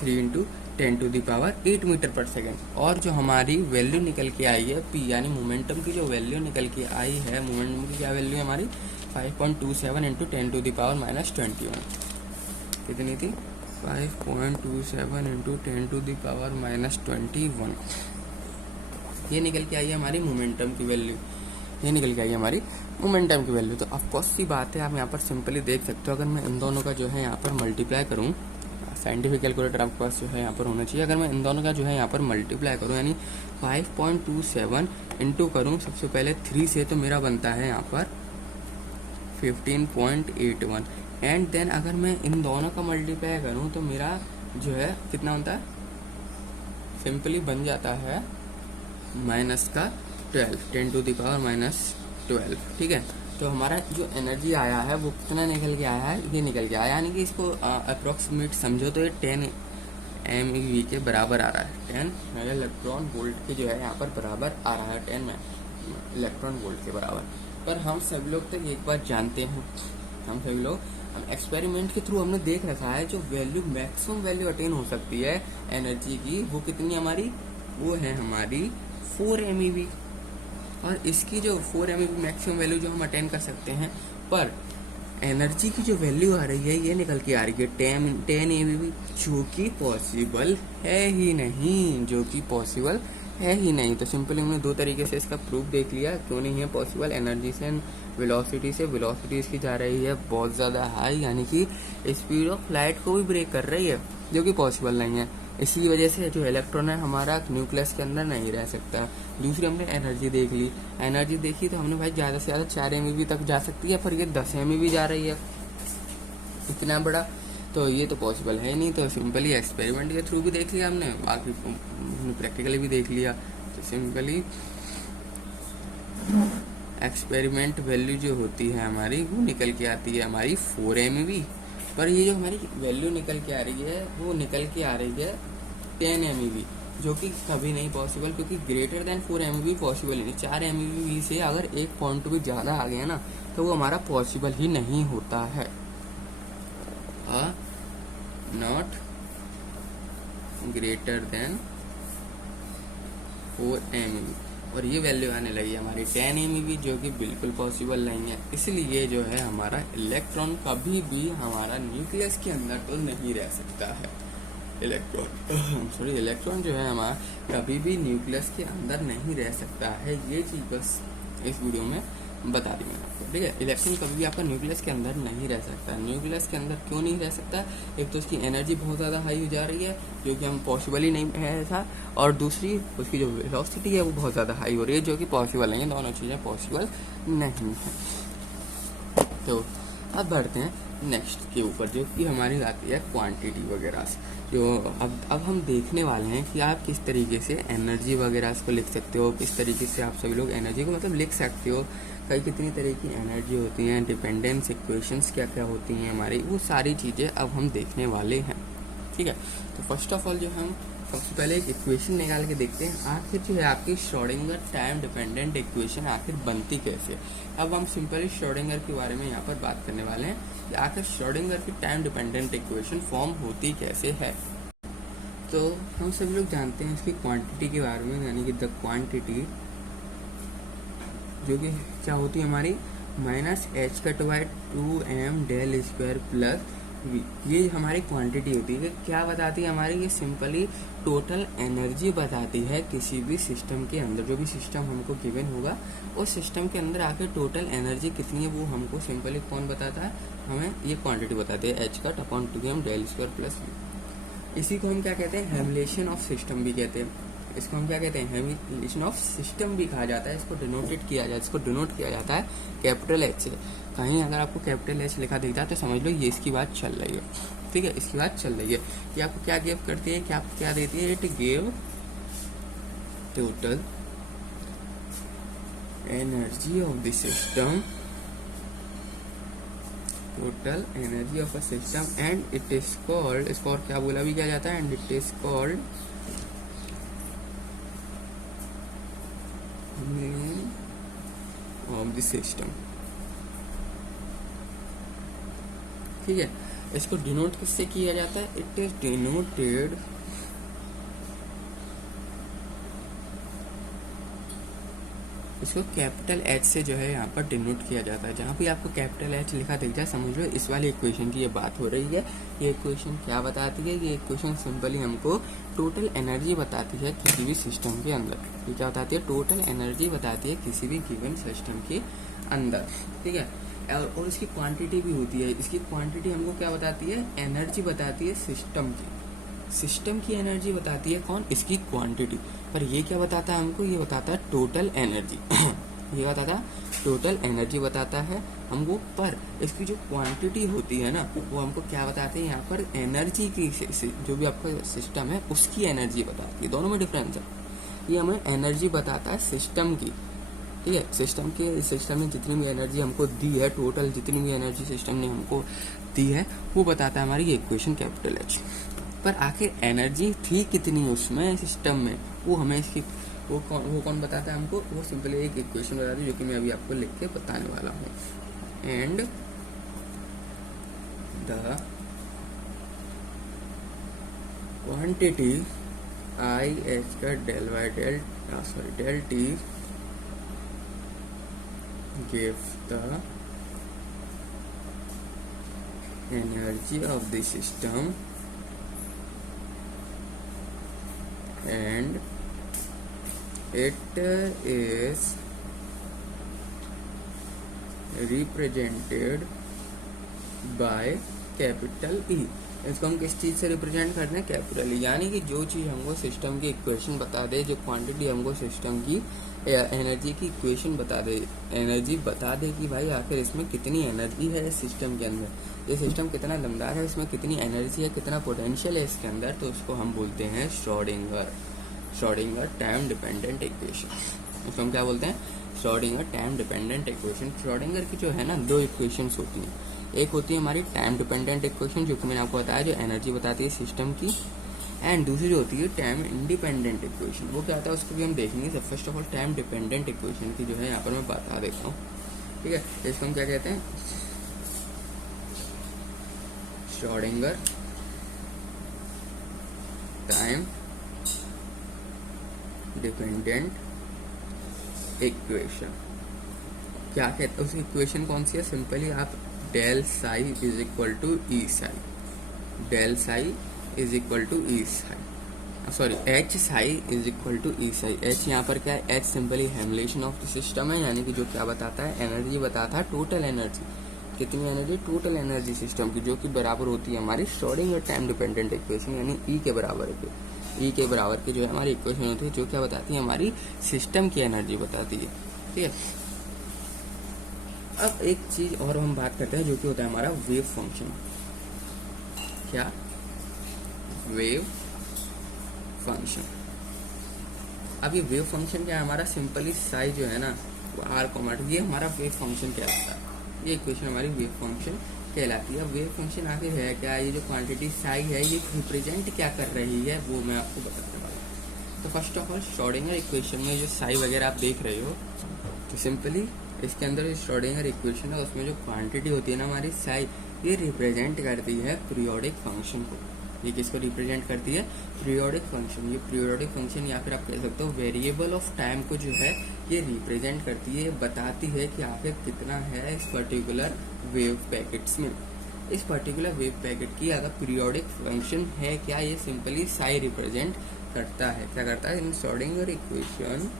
3 × 10⁸ मीटर पर सेकेंड। और जो हमारी वैल्यू निकल के आई है P, यानी मोमेंटम की जो वैल्यू निकल के आई है, मोमेंटम की क्या वैल्यू है हमारी? 5.27 × 10⁻⁻21। कितनी थी? 5.27 × 10⁻⁻21। ये निकल के आई है हमारी मोमेंटम की वैल्यू, ये निकल के आई है हमारी मोमेंटम की वैल्यू। तो ऑफकोर्स सी बात है, आप यहाँ पर सिंपली देख सकते हो। अगर मैं इन दोनों का जो है यहाँ पर मल्टीप्लाई करूँ, साइंटिफिक कैलकुलेटर आपके पास जो है यहाँ पर होना चाहिए। अगर मैं इन दोनों का जो है यहाँ पर मल्टीप्लाई करूँ, यानी 5.27 इंटू करूँ सबसे पहले 3 से, तो मेरा बनता है यहाँ पर 15.81। एंड देन अगर मैं इन दोनों का मल्टीप्लाई करूँ तो मेरा जो है कितना बनता है? सिंपली बन जाता है माइनस का 12, 10⁻⁻12, ठीक है। तो हमारा जो एनर्जी आया है वो कितना निकल के आया है? ये निकल के आया, यानी कि इसको अप्रोक्सीमेट समझो तो ये 10 MeV के बराबर आ रहा है। 10 इलेक्ट्रॉन वोल्ट के जो है यहाँ पर बराबर आ रहा है, 10 इलेक्ट्रॉन वोल्ट के बराबर। पर हम सभी लोग तो एक बात जानते हैं, हम सभी लोग हम एक्सपेरिमेंट के थ्रू हमने देख रखा है, जो वैल्यू मैक्सिमम वैल्यू अटेन हो सकती है एनर्जी की, वो कितनी हमारी? वो है हमारी 4 MeV। और इसकी जो 4 MeV मैक्सिमम वैल्यू जो हम अटेन कर सकते हैं, पर एनर्जी की जो वैल्यू आ रही है ये निकल के आ रही है 10 MeV, जो कि पॉसिबल है ही नहीं, जो कि पॉसिबल है ही नहीं। तो सिंपली हमने दो तरीके से इसका प्रूफ देख लिया क्यों नहीं है पॉसिबल। एनर्जी से वेलोसिटी से, वेलोसिटी इसकी जा रही है बहुत ज़्यादा हाई, यानी कि स्पीड ऑफ लाइट को भी ब्रेक कर रही है, जो कि पॉसिबल नहीं है। इसी वजह से जो इलेक्ट्रॉन है हमारा न्यूक्लियस के अंदर नहीं रह सकता। दूसरी हमने एनर्जी देख ली, एनर्जी देखी तो हमने भाई ज़्यादा से ज़्यादा 4 MeV तक जा सकती है, पर ये 10 MeV जा रही है, इतना बड़ा, तो ये तो पॉसिबल है नहीं। तो सिंपली एक्सपेरिमेंट के थ्रू भी देख लिया हमने, बाकी प्रैक्टिकली भी देख लिया। तो सिंपली एक्सपेरिमेंट वैल्यू जो होती है हमारी वो निकल के आती है हमारी 4 MeV। पर ये जो हमारी वैल्यू निकल के आ रही है वो निकल के आ रही है 10 MeV, जो कि कभी नहीं पॉसिबल, क्योंकि ग्रेटर देन 4 MeV पॉसिबल ही नहीं। 4 MeV से अगर एक पॉइंट भी ज़्यादा आ गया ना तो वो हमारा पॉसिबल ही नहीं होता है। नॉट ग्रेटर देन 4 MeV, और ये वैल्यू आने लगी हमारी 10 MeV, जो कि बिल्कुल पॉसिबल नहीं है। इसलिए जो है हमारा इलेक्ट्रॉन कभी भी हमारा न्यूक्लियस के अंदर तो नहीं रह सकता है। इलेक्ट्रॉन सॉरी इलेक्ट्रॉन जो है हमारा कभी भी न्यूक्लियस के अंदर नहीं रह सकता है। ये चीज़ बस इस वीडियो में बता दी मैंने आपको, ठीक है। इलेक्ट्रॉन कभी भी आपका न्यूक्लियस के अंदर नहीं रह सकता। न्यूक्लियस के अंदर क्यों नहीं रह सकता? एक तो उसकी एनर्जी बहुत ज़्यादा हाई हो जा रही है, जो कि हम पॉसिबल ही नहीं है ऐसा, और दूसरी उसकी जो वेलोसिटी है वो बहुत ज़्यादा हाई हो रही है, जो कि पॉसिबल नहीं है। दोनों चीज़ें पॉसिबल नहीं है। तो अब बढ़ते हैं नेक्स्ट के ऊपर, जो कि हमारी आती है क्वांटिटी वगैरह से। जो अब हम देखने वाले हैं कि आप किस तरीके से एनर्जी वगैरह को लिख सकते हो, किस तरीके से आप सभी लोग एनर्जी को मतलब लिख सकते हो, कई कितनी तरह की एनर्जी होती हैं, डिपेंडेंस इक्वेशंस क्या क्या होती हैं हमारी, वो सारी चीज़ें अब हम देखने वाले हैं, ठीक है। तो फर्स्ट ऑफ ऑल जो हम सबसे पहले एक इक्वेशन निकाल के देखते हैं, आखिर जो है आपकी श्रोडिंगर टाइम डिपेंडेंट इक्वेशन आखिर बनती कैसे। अब हम सिंपली श्रोडिंगर के बारे में यहाँ पर बात करने वाले हैं कि आखिर श्रोडिंगर की टाइम डिपेंडेंट इक्वेशन फॉर्म होती कैसे है। तो हम सभी लोग जानते हैं इसकी क्वांटिटी के बारे में, यानी कि द क्वांटिटी जो कि क्या होती है हमारी -h/2m del square plus v, ये हमारी क्वांटिटी होती है। क्या बताती है हमारी? ये सिंपली टोटल एनर्जी बताती है किसी भी सिस्टम के अंदर। जो भी सिस्टम हमको गिवन होगा उस सिस्टम के अंदर आके टोटल एनर्जी कितनी है वो हमको सिंपली कौन बताता है? हमें ये क्वांटिटी बताती है h/2m del square plus v। इसी को हम क्या कहते हैं? हेमुलेशन ऑफ सिस्टम भी कहते हैं। इसको हम क्या कहते हैं? हेमुलेशन ऑफ सिस्टम भी कहा जाता है। इसको डिनोटेड किया जाता है, इसको डिनोट किया जाता है कैपिटल एच से। कहीं अगर आपको कैपिटल एच लिखा दिखता है तो समझ लो ये इसकी बात चल रही है, ठीक है, इसकी बात चल रही है। कि आपको क्या गिव करती है, क्या देती है? It give total energy of the system, total energy of a system, and it is called, इसको और क्या बोला भी क्या जाता है? And it is called off the system, ठीक है। इसको डिनोट किससे किया जाता है? इट इज डिनोटेड इसको कैपिटल एच से जो है यहाँ पर डिनोट किया जाता है। जहाँ भी आपको कैपिटल एच लिखा दिख जाए समझ लो इस वाली इक्वेशन की ये बात हो रही है। ये इक्वेशन क्या बताती है? ये इक्वेशन सिंपली हमको टोटल एनर्जी बताती है किसी भी सिस्टम के अंदर। ये क्या बताती है? टोटल एनर्जी बताती है किसी भी गिवन सिस्टम के अंदर, ठीक है। और इसकी क्वांटिटी भी होती है। इसकी क्वांटिटी हमको क्या बताती है? एनर्जी बताती है सिस्टम की। सिस्टम की एनर्जी बताती है कौन? इसकी क्वांटिटी। पर ये क्या बताता है हमको? ये बताता है टोटल एनर्जी ये बताता है टोटल एनर्जी बताता है हमको, पर इसकी जो क्वांटिटी होती है ना वो हमको क्या बताते हैं? यहाँ पर एनर्जी की, जो भी आपका सिस्टम है उसकी एनर्जी बताती है। दोनों में डिफरेंस है। ये हमें एनर्जी बताता है सिस्टम की, ठीक है। सिस्टम ने जितनी भी एनर्जी हमको दी है, टोटल जितनी भी एनर्जी सिस्टम ने हमको दी है वो बताता है हमारी ये इक्वेशन कैपिटल एच। पर आखिर एनर्जी थी कितनी उसमें सिस्टम में, वो हमें इसकी वो कौन बताता है हमको? वो सिंपली एक इक्वेशन बताती है जो कि मैं अभी आपको लिख के बताने वाला हूँ। And the quantity I H का del t gives the energy of the system and it is represented by capital E। इसको हम किस चीज़ से रिप्रेजेंट करते हैं? Capital E. यानी कि जो चीज़ हमको सिस्टम की इक्वेशन बता दे, जो क्वांटिटी हमको सिस्टम की एनर्जी की इक्वेशन बता दे, एनर्जी बता दे कि भाई आखिर इसमें कितनी एनर्जी है इस सिस्टम के अंदर, ये सिस्टम कितना दमदार है, इसमें कितनी एनर्जी है, कितना पोटेंशियल है इसके अंदर, तो उसको हम बोलते हैं श्रोडिंगर टाइम डिपेंडेंट इक्वेशन। इसको हम क्या बोलते हैं? Schrodinger time dependent equation. Schrodinger की जो है ना दो इक्वेशंस होती हैं। एक होती है हमारी टाइम डिपेंडेंट इक्वेशन, जो कि मैंने आपको बताया जो एनर्जी बताती है सिस्टम की, एंड दूसरी जो होती है टाइम इंडिपेंडेंट इक्वेशन। वो क्या होता है उसको भी हम देखेंगे। सब first of all time dependent equation की जो है यहाँ पर मैं बता देता हूँ, ठीक है। इसको हम क्या कहते हैं? श्रोडिंगर टाइम डिपेंडेंट इक्वेशन क्या कहते हैं? उस इक्वेशन कौन सी है? सिंपली आप del psi is equal to E psi, del psi is equal to E psi, sorry H psi is equal to E psi. H यहाँ पर क्या है, H simply hamiltonian of the system है, यानी कि जो क्या बताता है, एनर्जी बताता है, टोटल एनर्जी, कितनी एनर्जी, टोटल एनर्जी सिस्टम की, जो कि बराबर होती है हमारी श्रोडिंगर टाइम डिपेंडेंट इक्वेशन, यानी ई के बराबर है। ई के बराबर की जो है हमारी इक्वेशन होती है, जो क्या बताती है, हमारी सिस्टम की एनर्जी बताती है। ठीक है, अब एक चीज और हम बात करते हैं, जो कि होता है हमारा वेव फंक्शन। क्या, वेव फंक्शन। अब ये वेव फंक्शन क्या है हमारा, सिंपली साई जो है ना वो आर कॉमेट, ये हमारा वेव फंक्शन कहलाता है। ये इक्वेशन हमारी वेव फंक्शन कहलाती है। वेव फंक्शन आखिर है क्या, ये जो क्वांटिटी साई है ये रिप्रेजेंट क्या कर रही है, वो मैं आपको बताने वाला हूँ। तो first of all Schrodinger equation में जो साई वगैरह आप देख रहे हो, तो सिंपली इसके अंदर जो श्रोडिंगर इक्वेशन है उसमें जो क्वांटिटी होती है ना हमारी साई, ये रिप्रेजेंट करती है पीरियोडिक फंक्शन को। ये किसको रिप्रेजेंट करती है, पीरियोडिक फंक्शन। ये पीरियोडिक फंक्शन या फिर आप कह सकते हो वेरिएबल ऑफ टाइम को जो है ये रिप्रेजेंट करती है, बताती है कि आखिर कितना है इस पर्टिकुलर वेव पैकेट्स में। इस पर्टिकुलर वेव पैकेट की अगर पीरियोडिक फंक्शन है क्या, ये सिंपली साई रिप्रेजेंट करता है। क्या करता है, in Schrodinger equation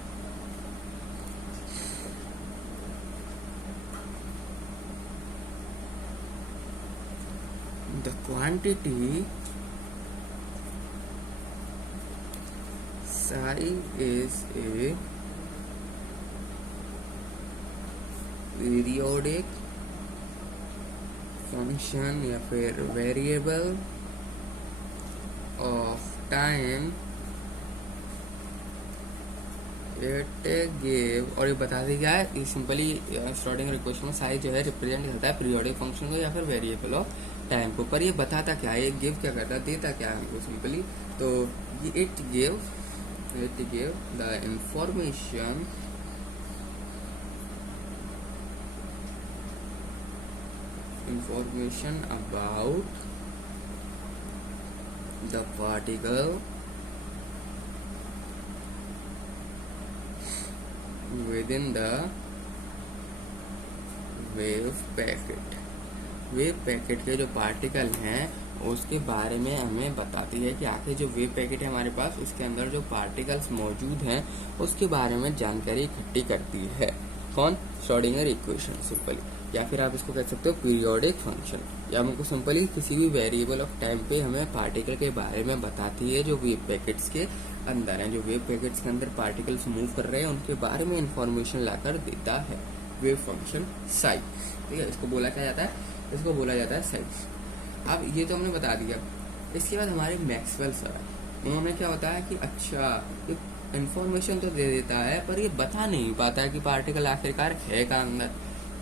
the quantity psi is a periodic function या फिर variable of time it give, और ये बता दी क्या है, ये सिंपली श्रोडिंगर इक्वेशन में साई जो है रिप्रेजेंट करता है पीरियोडिक फंक्शन को या फिर वेरिएबल ऑफ टाइम को। पर ये बताता क्या है, ये गिव क्या करता है, देता क्या है हमको सिंपली, तो ये it give the information about the particle within the wave packet। Wave packet के जो पार्टिकल हैं उसके बारे में हमें बताती है कि आखिर जो वेव पैकेट है हमारे पास उसके अंदर जो पार्टिकल्स मौजूद हैं उसके बारे में जानकारी इकट्ठी करती है। कौन, श्रोडिंगर इक्वेशन सिंपली, या फिर आप इसको कह सकते हो पीरियोडिक फंक्शन, या हमको सिंपली किसी भी वेरिएबल ऑफ टाइम पे हमें पार्टिकल के बारे में बताती है जो वेव पैकेट्स के अंदर हैं। जो वेव पैकेट्स के अंदर पार्टिकल्स मूव कर रहे हैं उनके बारे में इंफॉर्मेशन लाकर देता है वेव फंक्शन साई। ठीक है, इसको बोला क्या जाता है, इसको बोला जाता है साई। अब ये तो हमने बता दिया। इसके बाद हमारे मैक्सवेल सर, उन्होंने क्या बताया कि अच्छा ये इंफॉर्मेशन तो दे देता है पर ये बता नहीं पाता है कि पार्टिकल आखिरकार है का अंदर।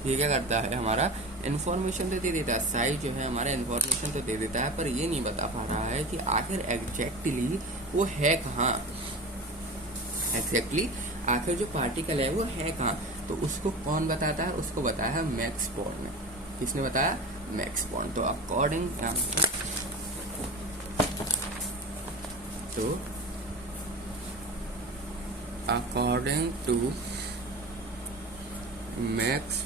ये क्या करता है, हमारा इन्फॉर्मेशन तो दे देता है, साई जो है हमारा इन्फॉर्मेशन तो दे देता है पर ये नहीं बता पा रहा है कि आखिर एग्जैक्टली वो है कहाँ, एग्जैक्टली आखिर जो पार्टिकल है वो है कहाँ। तो उसको कौन बताता है, उसको बताया है मैक्स बॉर्न ने। किसने बताया, मैक्स बॉर्न। तो according to Max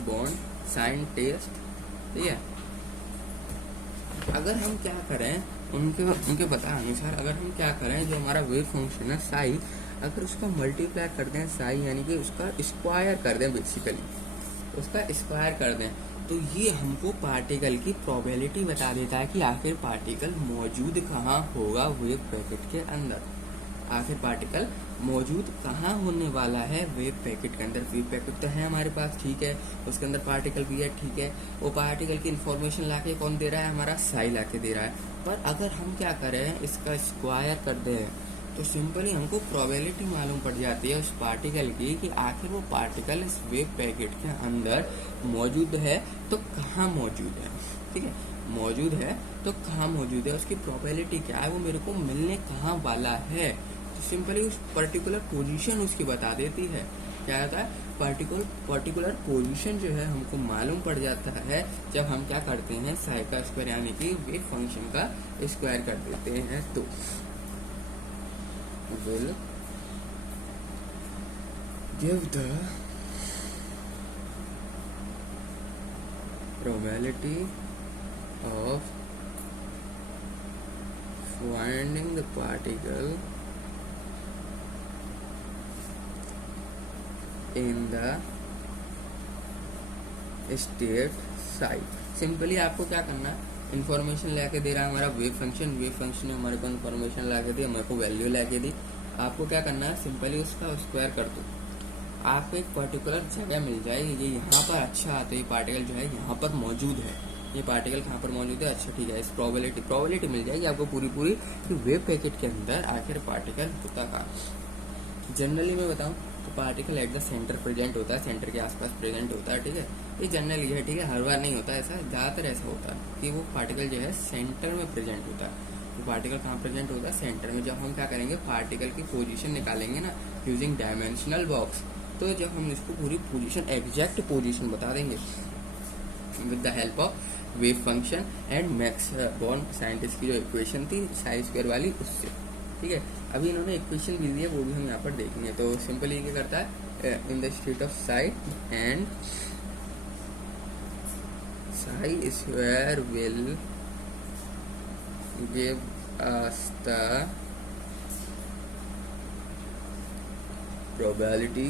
Born scientist, ठीक है, अगर हम क्या करें उनके बता अनुसार, अगर हम क्या करें जो हमारा वेव फंक्शन है साई, अगर उसका मल्टीप्लाई कर दें साई, यानी कि उसका स्क्वायर कर दें, बेसिकली उसका स्क्वायर कर दें, तो ये हमको पार्टिकल की प्रोबेबिलिटी बता देता है कि आखिर पार्टिकल मौजूद कहाँ होगा वेव पैकेट के अंदर। आखिर पार्टिकल मौजूद कहाँ होने वाला है वेव पैकेट के अंदर। वेव पैकेट तो है हमारे पास, ठीक है, उसके अंदर पार्टिकल भी है, ठीक है, वो पार्टिकल की इन्फॉर्मेशन लाके कौन दे रहा है, हमारा साई लाके दे रहा है। पर अगर हम क्या करें, इसका स्क्वायर कर दें, तो सिंपली हमको प्रोबेबिलिटी मालूम पड़ जाती है उस पार्टिकल की कि आखिर वो पार्टिकल इस वेव पैकेट के अंदर मौजूद है तो कहाँ मौजूद है। ठीक है, मौजूद है तो कहाँ मौजूद है, उसकी प्रोबेबिलिटी क्या है, वो मेरे को मिलने कहाँ वाला है। तो सिंपली उस पर्टिकुलर पोजीशन उसकी बता देती है। क्या होता है, पर्टिकुलर पोजीशन जो है हमको मालूम पड़ जाता है जब हम क्या करते हैं, साई का स्क्वायर यानी कि वेव फंक्शन का स्क्वायर कर देते हैं। तो will give the probability of finding the particle in the state site. Simply आपको क्या करना है, इन्फॉर्मेशन लेके दे रहा है हमारा वेव फंक्शन ने हमारे को इन्फॉर्मेशन लाके दी, हमारे को वैल्यू लेके दी। आपको क्या करना है, सिंपली उसका स्क्वायर कर दो, आपको एक पर्टिकुलर जगह मिल जाएगी। ये यहाँ पर अच्छा, तो ये पार्टिकल जो है यहाँ पर मौजूद है, ये पार्टिकल कहाँ पर मौजूद है, अच्छा ठीक है, इस प्रोबेबिलिटी मिल जाएगी आपको पूरी कि वेव पैकेट के अंदर आखिर पार्टिकल होता कहाँ। जनरली मैं बताऊँ तो particle at the centre present होता है, सेंटर के आसपास प्रेजेंट होता है, ठीक है। ये जनरली है, ठीक है, हर बार नहीं होता ऐसा, ज़्यादातर ऐसा होता है कि वो पार्टिकल जो है सेंटर में प्रेजेंट होता है। तो पार्टिकल कहाँ प्रेजेंट होता है, सेंटर में। जब हम क्या करेंगे, पार्टिकल की पोजीशन निकालेंगे ना यूजिंग डायमेंशनल बॉक्स, तो जब हम इसको पूरी पोजीशन, एग्जैक्ट पोजीशन बता देंगे with the help of wave function and max Born scientist की जो इक्वेशन थी साई स्क्वायर वाली, उससे, ठीक है। अभी इन्होंने इक्वेशन भी दी है, वो भी हम यहाँ पर देखेंगे। तो सिंपली क्या करता है, in the state of site and Sai square will give us the probability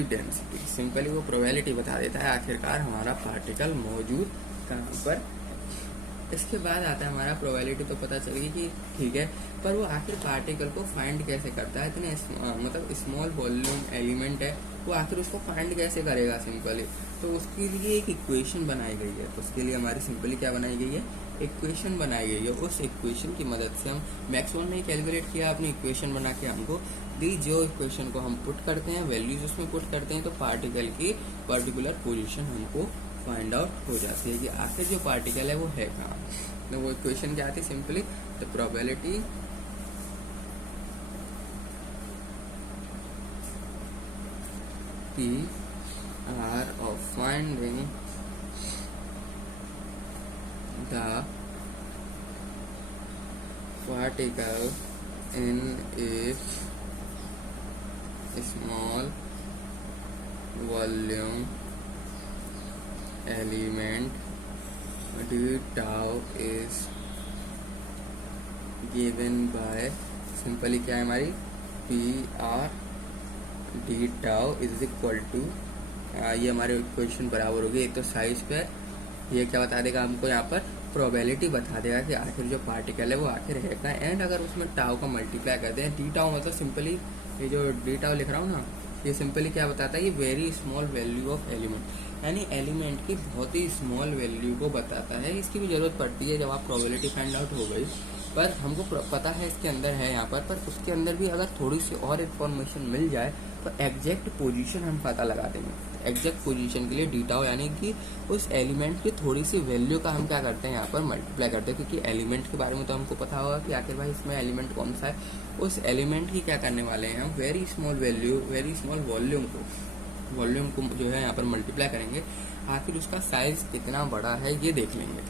density. Simply वो प्रोबेबिलिटी बता देता है आखिरकार हमारा पार्टिकल मौजूद कहाँ पर। इसके बाद आता है हमारा प्रोबेबिलिटी, तो पता चलेगी कि ठीक है, पर वो आखिर पार्टिकल को फाइंड कैसे करता है, इतने मतलब स्मॉल वॉल्यूम एलिमेंट है, वो आखिर उसको फाइंड कैसे करेगा। सिंपली तो उसके लिए एक इक्वेशन बनाई गई है, तो उसके लिए हमारी सिंपली क्या बनाई गई है, इक्वेशन बनाई गई है। उस इक्वेशन की मदद से हम मैक्स बॉर्न ने कैलकुलेट किया अपनी इक्वेशन बना के हमको दी, जो इक्वेशन को हम पुट करते हैं, वैल्यूज उसमें पुट करते हैं, तो पार्टिकल की पर्टिकुलर पोजीशन हमको फाइंड आउट हो जाती है कि आखिर जो पार्टिकल है वो है कहाँ। तो वो इक्वेशन क्या आती है, simply the probability PR of finding the particle in a small volume element d tau is given by, simply क्या है हमारी, PR D tau is equal to, ये हमारे इक्वेशन बराबर होगी, एक तो साई स्क्वायर, ये क्या बता देगा हमको, यहाँ पर प्रोबेबिलिटी बता देगा कि आखिर जो पार्टिकल है वो आखिर है का, एंड अगर उसमें टाउ का मल्टीप्लाई करते हैं, डी टाउ मतलब सिंपली ये जो डी टाउ लिख रहा हूँ ना, ये सिंपली क्या बताता है, ये very small value of element, यानी एलिमेंट की बहुत ही स्मॉल वैल्यू को बताता है। इसकी भी जरूरत पड़ती है जब आप प्रोबेबिलिटी फाइंड आउट हो गई, पर हमको पता है इसके अंदर है यहाँ पर उसके अंदर भी अगर थोड़ी सी और इन्फॉर्मेशन मिल जाए तो एग्जैक्ट पोजीशन हम पता लगा देंगे। एग्जैक्ट पोजीशन के लिए डीटाओ यानी कि उस एलिमेंट की थोड़ी सी वैल्यू का हम क्या करते हैं, यहाँ पर मल्टीप्लाई करते हैं, क्योंकि एलिमेंट के बारे में तो हमको पता होगा कि आखिर भाई इसमें एलिमेंट कौन सा है। उस एलिमेंट की क्या करने वाले हैं हम, very small value, very small volume को जो है यहाँ पर मल्टीप्लाई करेंगे, आखिर उसका साइज कितना बड़ा है ये देख लेंगे।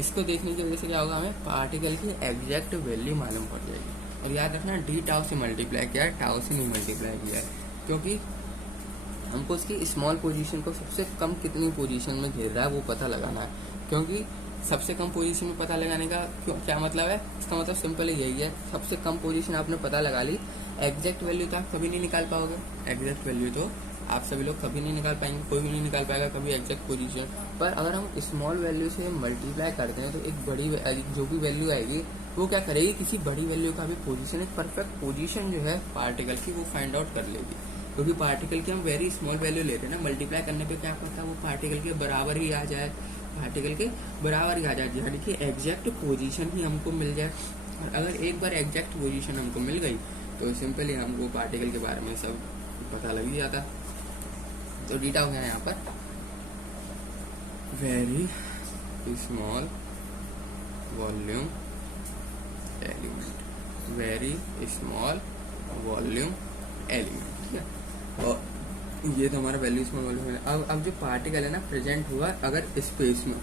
इसको देखने की वजह से क्या होगा, हमें पार्टिकल की एग्जैक्ट वैल्यू मालूम पड़ जाएगी। और याद रखना, डी टाउ से मल्टीप्लाई किया है, टाउ से नहीं मल्टीप्लाई किया है, क्योंकि हमको उसकी स्मॉल पोजीशन को सबसे कम कितनी पोजीशन में घेर रहा है वो पता लगाना है। क्योंकि सबसे कम पोजीशन में पता लगाने का क्या मतलब है, इसका मतलब सिंपल ही यही है, सबसे कम पोजीशन आपने पता लगा ली, एग्जैक्ट वैल्यू तो आप कभी नहीं निकाल पाओगे, एग्जैक्ट वैल्यू तो आप सभी लोग कभी नहीं निकाल पाएंगे, कोई भी नहीं निकाल पाएगा कभी एग्जैक्ट पोजीशन। पर अगर हम स्मॉल वैल्यू से मल्टीप्लाई करते हैं तो एक बड़ी जो भी वैल्यू आएगी वो क्या करेगी, किसी बड़ी वैल्यू का भी पोजीशन, एक परफेक्ट पोजीशन जो है पार्टिकल की वो फाइंड आउट कर लेगी। क्योंकि पार्टिकल की हम वेरी स्मॉल वैल्यू लेते हैं ना, मल्टीप्लाई करने पे क्या पता वो पार्टिकल के बराबर ही आ जाए, पार्टिकल के बराबर ही आ जाए, यानी कि एग्जैक्ट पोजीशन ही हमको मिल जाए। और अगर एक बार एग्जैक्ट पोजीशन हमको मिल गई तो सिंपली हमको पार्टिकल के बारे में सब पता लग ही जाता। तो डीटा हो गया यहाँ पर very small volume element, very small volume element, ठीक है। और ये तो हमारा वैल्यू स्मॉल वॉल्यूम है। अब जो पार्टिकल है ना प्रेजेंट हुआ अगर स्पेस में,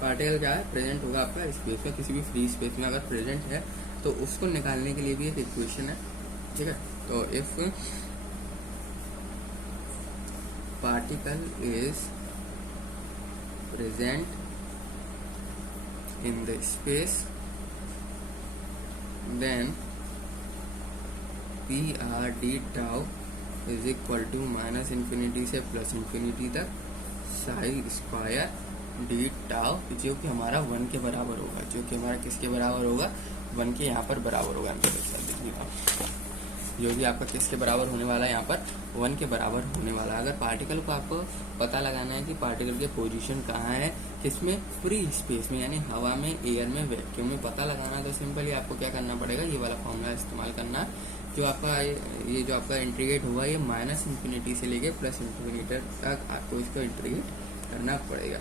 पार्टिकल क्या है, प्रेजेंट होगा आपका स्पेस में, किसी भी फ्री स्पेस में अगर प्रेजेंट है तो उसको निकालने के लिए भी एक इक्वेशन है, ठीक है। तो if particle is present in the space, then P R D tau is equal to minus infinity से प्लस इन्फिनिटी तक साई स्क्वायर डी टाउ, जो कि हमारा 1 के बराबर होगा, जो कि हमारा किसके बराबर होगा, 1 के यहाँ पर बराबर होगा। जो भी आपका किसके बराबर होने वाला है, यहाँ पर 1 के बराबर होने वाला है। अगर पार्टिकल को आपको पता लगाना है कि पार्टिकल के पोजीशन कहाँ है, किसमें, फ्री स्पेस में, यानी हवा में, एयर में, वैक्यूम में पता लगाना है, तो सिंपली आपको क्या करना पड़ेगा, ये वाला फॉर्मूला इस्तेमाल करना है। जो आपका ये जो आपका इंटीग्रेट हुआ, ये माइनस इन्फिनिटी से लेके प्लस इन्फिनिटी तक आपको इसको इंटीग्रेट करना पड़ेगा।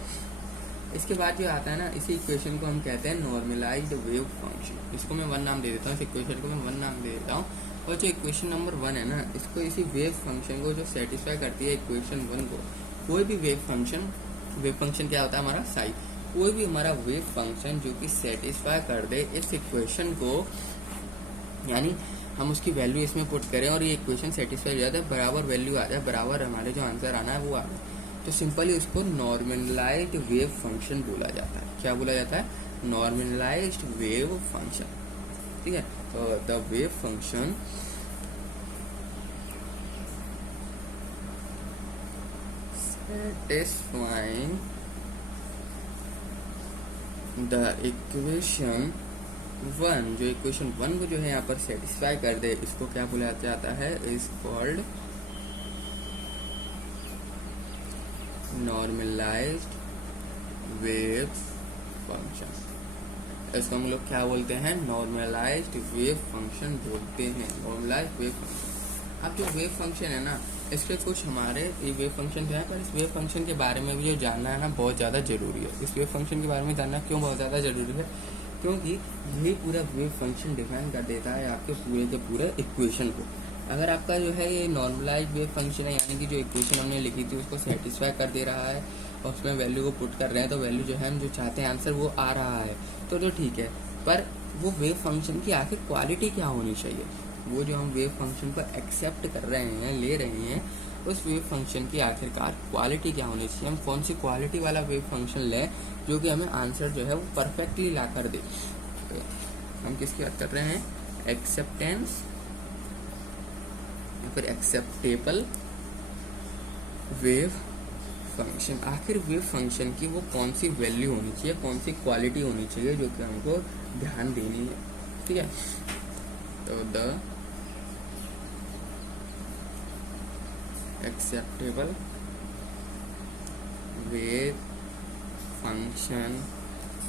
इसके बाद जो आता है ना, इसी इक्वेशन को हम कहते हैं नॉर्मलाइज्ड वेव फंक्शन। इसको मैं 1 नाम दे देता हूँ, इस इक्वेशन को मैं 1 नाम दे देता हूँ। और जो इक्वेशन नंबर 1 है ना, इसको इसी वेव फंक्शन को जो सेटिस्फाई करती है इक्वेशन 1 को, कोई भी वेव फंक्शन क्या होता है हमारा, साई, कोई भी हमारा वेव फंक्शन जो कि सेटिस्फाई कर दे इस इक्वेशन को, यानी हम उसकी वैल्यू इसमें पुट करें और ये इक्वेशन सेटिस्फाई हो जाता है, बराबर वैल्यू आ जाए, बराबर हमारे जो आंसर आना है वो आ जाए, तो सिंपली उसको नॉर्मलाइज्ड वेव फंक्शन बोला जाता है। क्या बोला जाता है, नॉर्मलाइज्ड वेव फंक्शन। ठीक है, तो the wave function satisfying the equation 1, जो इक्वेशन 1 को जो है यहाँ पर सेटिस्फाई कर दे, इसको क्या बोला जाता है, is called normalised wave function. इसको हम लोग क्या बोलते हैं, नॉर्मलाइज्ड वेव फंक्शन बोलते हैं, नॉर्मलाइज्ड वेव फंक्शन। अब जो वेव फंक्शन है ना, इसके कुछ हमारे ये वेव फंक्शन जो है, पर इस वेव फंक्शन के बारे में भी जो जानना है ना बहुत ज़्यादा जरूरी है। इस वेव फंक्शन के बारे में जानना क्यों बहुत ज़्यादा जरूरी है, क्योंकि यही पूरा वेव फंक्शन डिफाइन कर देता है आपके पूरे के पूरे इक्वेशन को। अगर आपका जो है ये नॉर्मलाइज्ड वेव फंक्शन है, यानी कि जो इक्वेशन हमने लिखी थी उसको सेटिस्फाई कर दे रहा है और उसमें वैल्यू को पुट कर रहे हैं, तो वैल्यू जो है हम जो चाहते हैं आंसर वो आ रहा है, तो ठीक है। पर वो वेव फंक्शन की आखिर क्वालिटी क्या होनी चाहिए, वो जो हम वेव फंक्शन को एक्सेप्ट कर रहे हैं, ले रहे हैं, उस वेव फंक्शन की आखिरकार क्वालिटी क्या होनी चाहिए, हम कौन सी क्वालिटी वाला वेव फंक्शन लें जो कि हमें आंसर जो है वो परफेक्टली ला कर दे। तो हम किसकी बात कर रहे हैं, एक्सेप्टेंस या फिर एक्सेप्टेबल वेव फंक्शन। आखिर वेव फंक्शन की वो कौन सी वैल्यू होनी चाहिए, कौन सी क्वालिटी होनी चाहिए जो कि हमको ध्यान देनी है। ठीक है, तो the acceptable wave function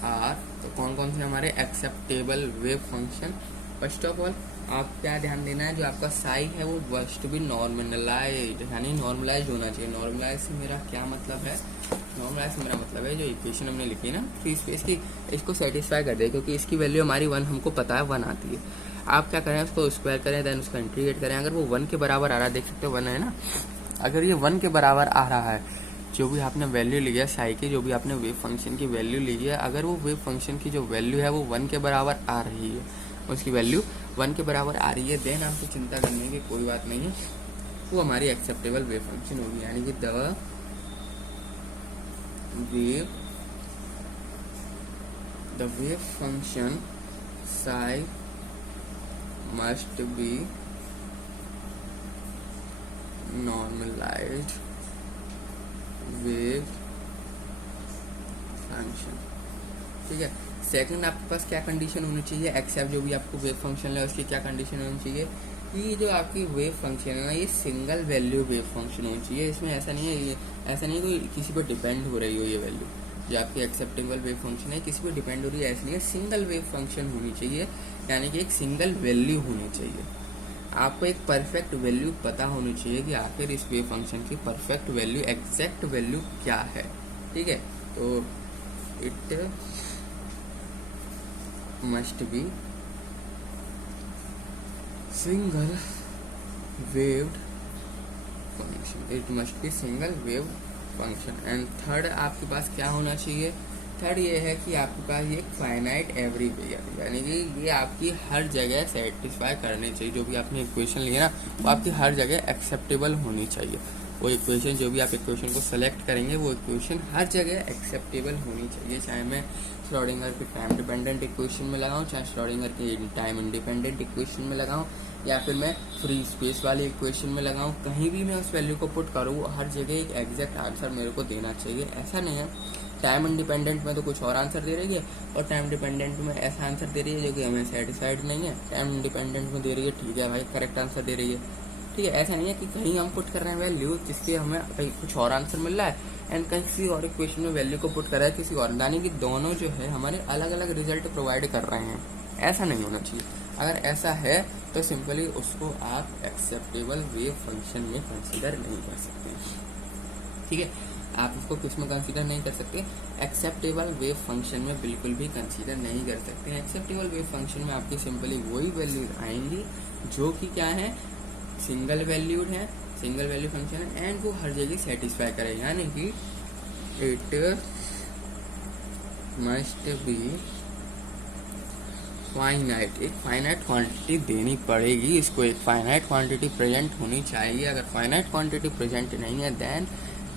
are, तो कौन कौन से हमारे acceptable wave function. First of all आप क्या ध्यान देना है, जो आपका साई है वो मस्ट बी नॉर्मलाइज्ड, यानी नॉर्मलाइज्ड होना चाहिए। नॉर्मलाइज से मेरा क्या मतलब है, नॉर्मलाइज से मेरा मतलब है जो इक्वेशन हमने लिखी ना फ्री स्पेस की, इसको सेटिस्फाई कर दे, क्योंकि इसकी वैल्यू हमारी 1 हमको पता है 1 आती है। आप क्या करें, उसको स्क्वायर करें, देन उसका इंटीग्रेट करें। अगर वो 1 के बराबर आ रहा है, देख सकते हो 1 है ना, अगर ये 1 के बराबर आ रहा है, जो भी आपने वैल्यू ली है साई की, जो भी आपने वेव फंक्शन की वैल्यू ली है, अगर वो वेव फंक्शन की जो वैल्यू है वो 1 के बराबर आ रही है, उसकी वैल्यू 1 के बराबर आ रही है, देन आपको चिंता करने की कोई बात नहीं है, वो हमारी एक्सेप्टेबल वेव फंक्शन होगी। यानी कि the wave function psi must be normalised wave function. ठीक है, सेकंड आपके पास क्या कंडीशन होनी चाहिए, एक्सेप्ट जो भी आपको वेव फंक्शन है उसकी क्या कंडीशन होनी चाहिए, कि जो आपकी वेव फंक्शन है ना ये सिंगल वैल्यू वेव फंक्शन होनी चाहिए। इसमें ऐसा नहीं है, ये ऐसा नहीं कोई किसी पर डिपेंड हो रही हो, ये वैल्यू जो आपकी एक्सेप्टेबल वेव फंक्शन है किसी पर डिपेंड हो रही है, ऐसा नहीं है, सिंगल वेव फंक्शन होनी चाहिए, यानी कि एक सिंगल वैल्यू होनी चाहिए। आपको एक परफेक्ट वैल्यू पता होनी चाहिए कि आखिर इस वेव फंक्शन की परफेक्ट वैल्यू, एग्जैक्ट वैल्यू क्या है। ठीक है, तो it must be single waived function, it must be single wave function. And third आपके पास क्या होना चाहिए, थर्ड ये है कि आपके पास ये फाइनाइट एवरीवेयर, यानी कि ये आपकी हर जगह सेटिस्फाई करनी चाहिए, जो भी आपने इक्वेशन ली है ना वो आपकी हर जगह एक्सेप्टेबल होनी चाहिए। वो इक्वेशन, जो भी आप इक्वेशन को सेलेक्ट करेंगे, वो इक्वेशन हर जगह एक्सेप्टेबल होनी चाहिए। चाहे मैं श्रोडिंगर की टाइम डिपेंडेंट इक्वेशन में लगाऊं, चाहे श्रोडिंगर की टाइम इंडिपेंडेंट इक्वेशन में लगाऊं, या फिर मैं फ्री स्पेस वाली इक्वेशन में लगाऊं, कहीं भी मैं उस वैल्यू को पुट करूँ, हर जगह एक एग्जैक्ट आंसर मेरे को देना चाहिए। ऐसा नहीं है टाइम इंडिपेंडेंट में तो कुछ और आंसर दे रही है और टाइम डिपेंडेंट में ऐसा आंसर दे रही है जो कि हमें सेटिस्फाइड नहीं है। टाइम इंडिपेंडेंट में दे रही है, ठीक है भाई, करेक्ट आंसर दे रही है, ठीक है। ऐसा नहीं है कि कहीं हम पुट कर रहे हैं वैल्यू जिससे हमें कहीं कुछ और आंसर मिल रहा है एंड कहीं किसी और इक्वेशन में वैल्यू को पुट कर रहा है किसी और, यानी कि दोनों जो है हमारे अलग अलग रिजल्ट प्रोवाइड कर रहे हैं। ऐसा नहीं होना चाहिए। अगर ऐसा है तो सिंपली उसको आप एक्सेप्टेबल वेव फंक्शन में कंसीडर नहीं कर सकते, ठीक है। आप उसको किस में कंसीडर नहीं कर सकते? एक्सेप्टेबल वेव फंक्शन में बिल्कुल भी कंसीडर नहीं कर सकते। एक्सेप्टेबल वेव फंक्शन में आपकी सिंपली वही वैल्यूज आएंगी जो कि क्या है, सिंगल वैल्यूड है, सिंगल वैल्यू फंक्शन है एंड वो हर जगह सेटिस्फाई करेगा, यानी कि इट मस्ट बी फाइनाइट। एक फाइनाइट क्वांटिटी देनी पड़ेगी इसको, एक फाइनाइट क्वांटिटी प्रेजेंट होनी चाहिए। अगर फाइनाइट क्वांटिटी प्रेजेंट नहीं है देन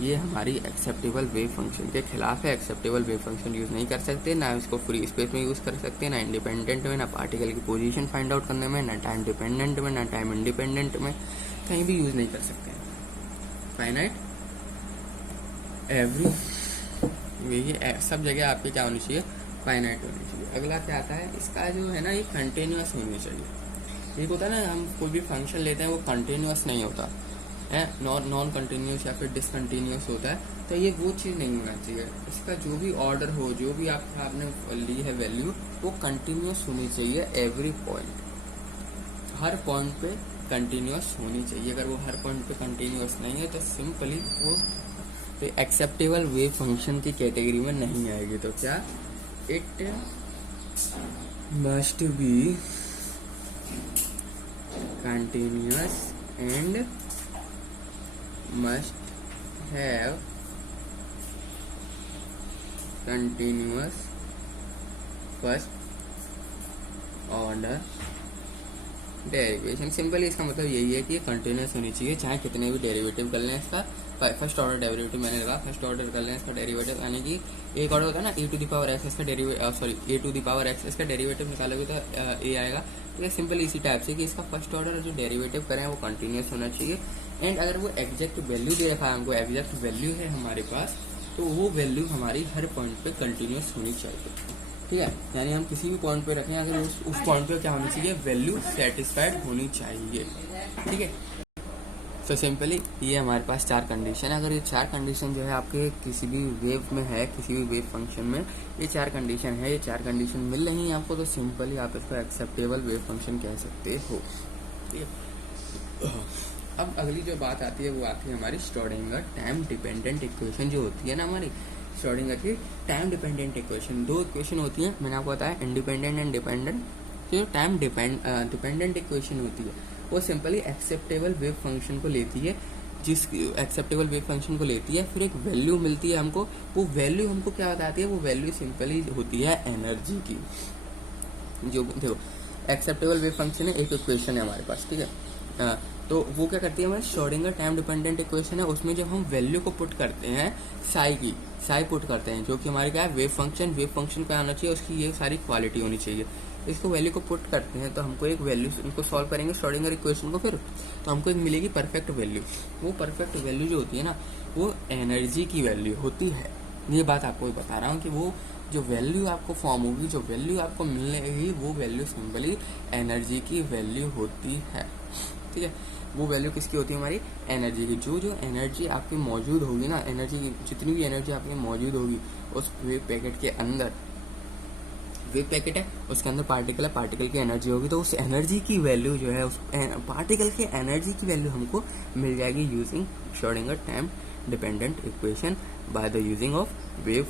ये हमारी एक्सेप्टेबल वेव फंक्शन के खिलाफ है। एक्सेप्टेबल वेव फंक्शन यूज़ नहीं कर सकते, ना इसको फ्री स्पेस में यूज़ कर सकते, ना इंडिपेंडेंट में, ना पार्टिकल की पोजीशन फाइंड आउट करने में, ना टाइम डिपेंडेंट में, ना टाइम इंडिपेंडेंट में, कहीं भी यूज़ नहीं कर सकते। फाइनाइट एवरी, ये सब जगह आपके क्या होनी चाहिए, फाइनाइट होनी चाहिए। अगला क्या आता है, इसका जो है ना ये कंटिन्यूस होनी चाहिए। एक होता है ना, हम कोई भी फंक्शन लेते हैं वो कंटिन्यूस नहीं होता है, नॉन कंटिन्यूस या फिर डिसकंटिन्यूस होता है, तो ये वो चीज़ नहीं होना चाहिए। इसका जो भी ऑर्डर हो, जो भी आपने ली है वैल्यू, वो कंटिन्यूस होनी चाहिए एवरी पॉइंट, हर पॉइंट पे कंटिन्यूस होनी चाहिए। अगर वो हर पॉइंट पे कंटिन्यूस नहीं है तो सिंपली वो एक्सेप्टेबल वेव फंक्शन की कैटेगरी में नहीं आएगी। तो क्या, it must be continuous and must have continuous first order derivation. Simply इसका मतलब यही है कि ये कंटिन्यूस होनी चाहिए, चाहे कितने भी डेरिवेटिव कर लें इसका। फर्स्ट ऑर्डर डेरिवेटिव मैंने लगा, फर्स्ट ऑर्डर कर लें इसका डेरिवेटिव, यानी कि एक ऑर्डर होता है ना e to the power x इसका derivative, sorry a to the power x इसका डेरिवेटिव निकालोगे तो a आएगा। तो ये सिंपल इसी टाइप से कि इसका फर्स्ट ऑर्डर जो डेरिवेटिव करें वो कंटिन्यूस होना चाहिए एंड अगर वो एग्जैक्ट वैल्यू दे रखा है हमको, एग्जैक्ट वैल्यू है हमारे पास, तो वो वैल्यू हमारी हर पॉइंट पे कंटिन्यूस होनी चाहिए, ठीक है। यानी हम किसी भी पॉइंट पे रखें, अगर उस पॉइंट पे क्या होनी चाहिए, वैल्यू सेटिस्फाइड होनी चाहिए, ठीक है। तो सिंपली ये हमारे पास चार कंडीशन है। अगर ये चार कंडीशन जो है आपके किसी भी वेव में है, किसी भी वेव फंक्शन में ये चार कंडीशन है, ये चार कंडीशन मिल रही है आपको, तो सिंपली आप इसको एक्सेप्टेबल वेव फंक्शन कह सकते हो, ठीक है। अब अगली जो बात आती है वो आती है हमारी श्रोडिंगर टाइम डिपेंडेंट इक्वेशन जो होती है ना हमारी, श्रोडिंगर की टाइम डिपेंडेंट इक्वेशन। दो इक्वेशन होती हैं, मैंने आपको बताया, इंडिपेंडेंट एंड डिपेंडेंट। जो टाइम डिपेंडेंट इक्वेशन होती है वो सिंपली एक्सेप्टेबल वेव फंक्शन को लेती है, जिस एक्सेप्टेबल वेव फंक्शन को लेती है, फिर एक वैल्यू मिलती है हमको। वो वैल्यू हमको क्या बताती है, वो वैल्यू सिंपली होती है एनर्जी की। जो देखो एक्सेप्टेबल वेव फंक्शन है, एक इक्वेशन है हमारे पास, ठीक है। तो वो क्या करती है, हमारे श्रोडिंगर टाइम डिपेंडेंट इक्वेशन है, उसमें जब हम वैल्यू को पुट करते हैं साई पुट करते हैं, जो कि हमारे क्या है, वेव फंक्शन क्या होना चाहिए, उसकी ये सारी क्वालिटी होनी चाहिए। इसको वैल्यू को पुट करते हैं तो हमको एक वैल्यू, इनको सॉल्व करेंगे श्रोडिंगर इक्वेशन को, फिर तो हमको एक मिलेगी परफेक्ट वैल्यू। वो परफेक्ट वैल्यू जो होती है ना, वो एनर्जी की वैल्यू होती है। ये बात आपको बता रहा हूँ कि वो जो वैल्यू आपको फॉर्म होगी, जो वैल्यू आपको मिलेगी, वो वैल्यू सिंपली एनर्जी की वैल्यू होती है, ठीक है। वो वैल्यू किसकी होती है, हमारी एनर्जी की। जो एनर्जी आपकी मौजूद होगी ना, एनर्जी की जितनी भी एनर्जी आपकी मौजूद होगी उस वेव पैकेट के अंदर, वेव पैकेट है उसके अंदर पार्टिकल है, पार्टिकल की एनर्जी होगी, तो उस एनर्जी की वैल्यू जो है, उस पार्टिकल की एनर्जी की वैल्यू हमको मिल जाएगी using Schrodinger time dependent equation by the using of wave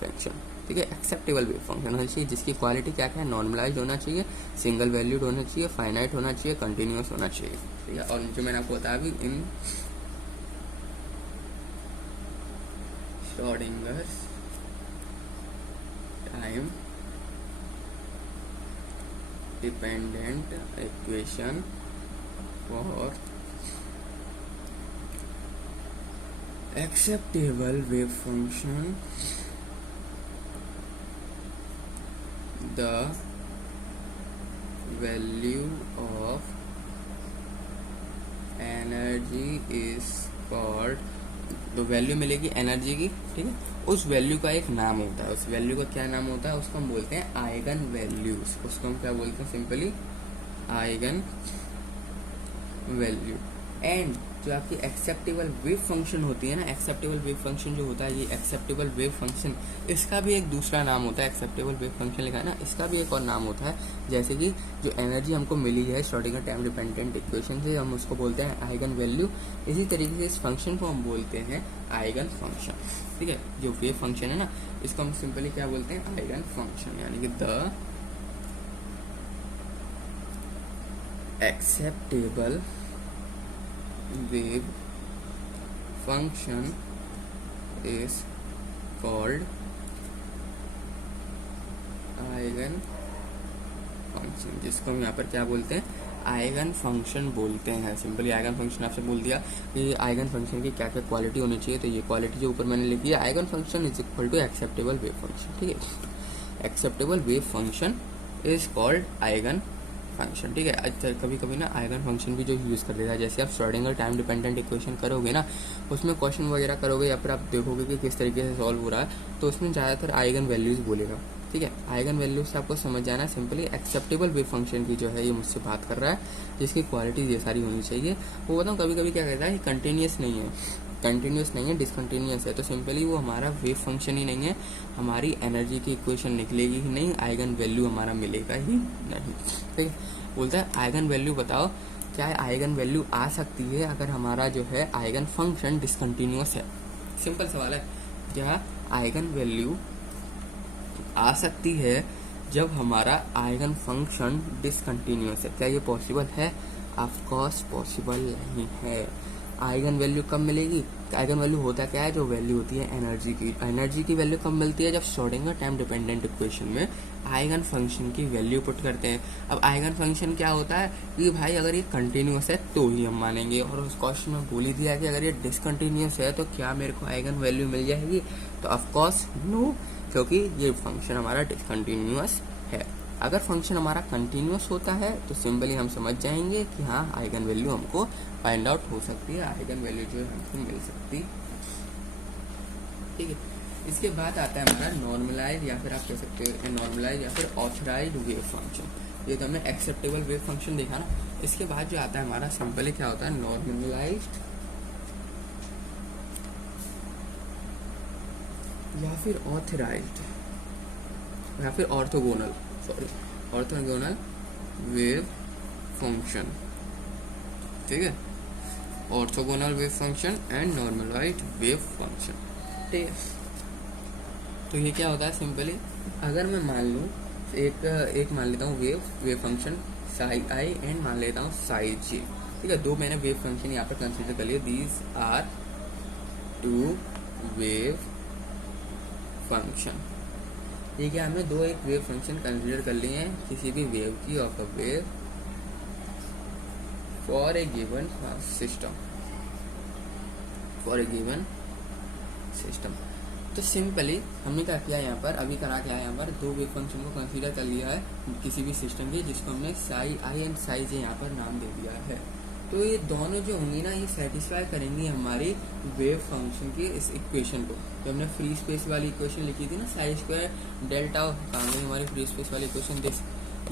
function, ठीक है। एक्सेप्टेबल वेव फंक्शन होना चाहिए जिसकी क्वालिटी क्या क्या है, नॉर्मलाइज होना चाहिए, सिंगल वैल्यूड होना चाहिए, फाइनाइट होना चाहिए, कंटिन्यूस होना चाहिए, ठीक है। और जो मैंने आपको बताया भी, in Schrodinger time dependent equation for acceptable wave function, the value of energy is called, तो वैल्यू मिलेगी एनर्जी की, ठीक है, उस वैल्यू का एक नाम होता है, उस वैल्यू का क्या नाम होता है, उसको हम बोलते हैं आइगन वैल्यूज, उसको हम क्या बोलते हैं, सिंपली आइगन वैल्यू। एंड जो आपकी एक्सेप्टेबल वेव फंक्शन होती है ना, एक्सेप्टेबल वेव फंक्शन जो होता है, ये एक्सेप्टेबल वेव फंक्शन, इसका भी एक दूसरा नाम होता है, एक्सेप्टेबल वेव फंक्शन लिखा है ना, इसका भी एक और नाम होता है। जैसे कि जो एनर्जी हमको मिली है श्रोडिंगर टाइम डिपेंडेंट इक्वेशन से, हम उसको बोलते हैं आइगन वैल्यू। इसी तरीके से इस फंक्शन को हम बोलते हैं आइगन फंक्शन, ठीक है। जो वेव फंक्शन है ना, इसको हम सिंपली क्या बोलते हैं, आइगन फंक्शन, यानी कि the acceptable wave function is called eigen function, जिसको हम यहाँ पर क्या बोलते हैं, आइगन फंक्शन बोलते हैं। सिंपली आइगन फंक्शन आपसे बोल दिया कि आइगन फंक्शन की क्या क्या क्वालिटी होनी चाहिए, तो ये क्वालिटी जो ऊपर मैंने लिखी है, eigen function is equal to acceptable wave function, ठीक है। Acceptable wave function is called eigen function, ठीक है। अच्छा, कभी कभी ना आइगन फंक्शन भी जो यूज़ कर देता है, जैसे आप श्रोडिंगर टाइम डिपेंडेंट इक्वेशन करोगे ना, उसमें क्वेश्चन वगैरह करोगे या फिर आप देखोगे कि किस तरीके से सॉल्व हो रहा है, तो उसमें ज़्यादातर आइगन वैल्यूज बोलेगा, ठीक है। आइगन वैल्यूज से आपको समझ जाना है, सिंपली एक्सेप्टेबल वेव फंक्शन की जो है ये मुझसे बात कर रहा है, जिसकी क्वालिटीज ये सारी होनी चाहिए। वो बताऊँ कभी कभी क्या कहता है कि कंटिन्यूस नहीं है, कंटिन्यूस नहीं है, डिसकंटिन्यूस है, तो सिंपली वो हमारा वेव फंक्शन ही नहीं है, हमारी एनर्जी की इक्वेशन निकलेगी ही नहीं, आइगन वैल्यू हमारा मिलेगा ही नहीं, ठीक है। बोलता है आइगन वैल्यू बताओ, क्या आइगन वैल्यू आ सकती है अगर हमारा जो है आइगन फंक्शन डिसकंटिन्यूस है। सिंपल सवाल है, क्या आइगन वैल्यू आ सकती है जब हमारा आइगन फंक्शन डिसकंटिन्यूस है? क्या ये पॉसिबल है? ऑफ कोर्स पॉसिबल नहीं है। आइगन वैल्यू कब मिलेगी? आइगन वैल्यू होता क्या है, जो वैल्यू होती है एनर्जी की, एनर्जी की वैल्यू कब मिलती है, जब श्रोडिंगर टाइम डिपेंडेंट इक्वेशन में आइगन फंक्शन की वैल्यू पुट करते हैं। अब आइगन फंक्शन क्या होता है कि भाई अगर ये कंटिन्यूस है तो ही हम मानेंगे, और उस क्वेश्चन में बोल ही दिया कि अगर ये डिसकंटिन्यूस है तो क्या मेरे को आइगन वैल्यू मिल जाएगी, तो ऑफकोर्स नो, क्योंकि ये फंक्शन हमारा डिसकंटिन्यूस है। अगर फंक्शन हमारा कंटिन्यूस होता है तो सिंपली हम समझ जाएंगे कि हाँ आइगन वैल्यू हमको फाइंड आउट हो सकती है, आइगन वैल्यू जो है हमको मिल सकती है, ठीक है। इसके बाद आता है हमारा नॉर्मलाइज, या फिर आप कह सकते हो नॉर्मलाइज या फिर ऑथराइज्ड वेव फंक्शन। ये तो हमने एक्सेप्टेबल वेव फंक्शन देखा ना। इसके बाद जो आता है हमारा सिंपली क्या होता है, नॉर्मलाइज्ड या फिर ऑथराइज्ड या फिर ऑर्थोगोनल वेव फंक्शन, ठीक है। Orthogonal wave function and normalised wave function, ठीक है। तो ये क्या होता है, सिंपली अगर मैं मान लूँ एक मान लेता हूँ wave function Sai I and मान लेता हूँ साई जे, ठीक है। दो मैंने वेव फंक्शन यहाँ पर कंसिडर कर लिए, these are two wave function, ठीक है। हमने दो एक वेव फंक्शन कंसिडर कर लिए हैं किसी भी वेव की, of a wave for a given system, तो सिंपली हमने क्या किया यहाँ पर, अभी करा क्या है, यहाँ पर दो वेव फंक्शन को कंसीडर कर लिया है किसी भी सिस्टम के, जिसको हमने साई आई एंड साई जे यहाँ पर नाम दे दिया है। तो ये दोनों जो होंगी ना, ये सेटिस्फाई करेंगी हमारी वेव फंक्शन की इस इक्वेशन को, जो हमने फ्री स्पेस वाली इक्वेशन लिखी थी ना, साई स्क्वायर डेल्टा, कहाँ गई हमारी फ्री स्पेस वाली इक्वेशन, दिस,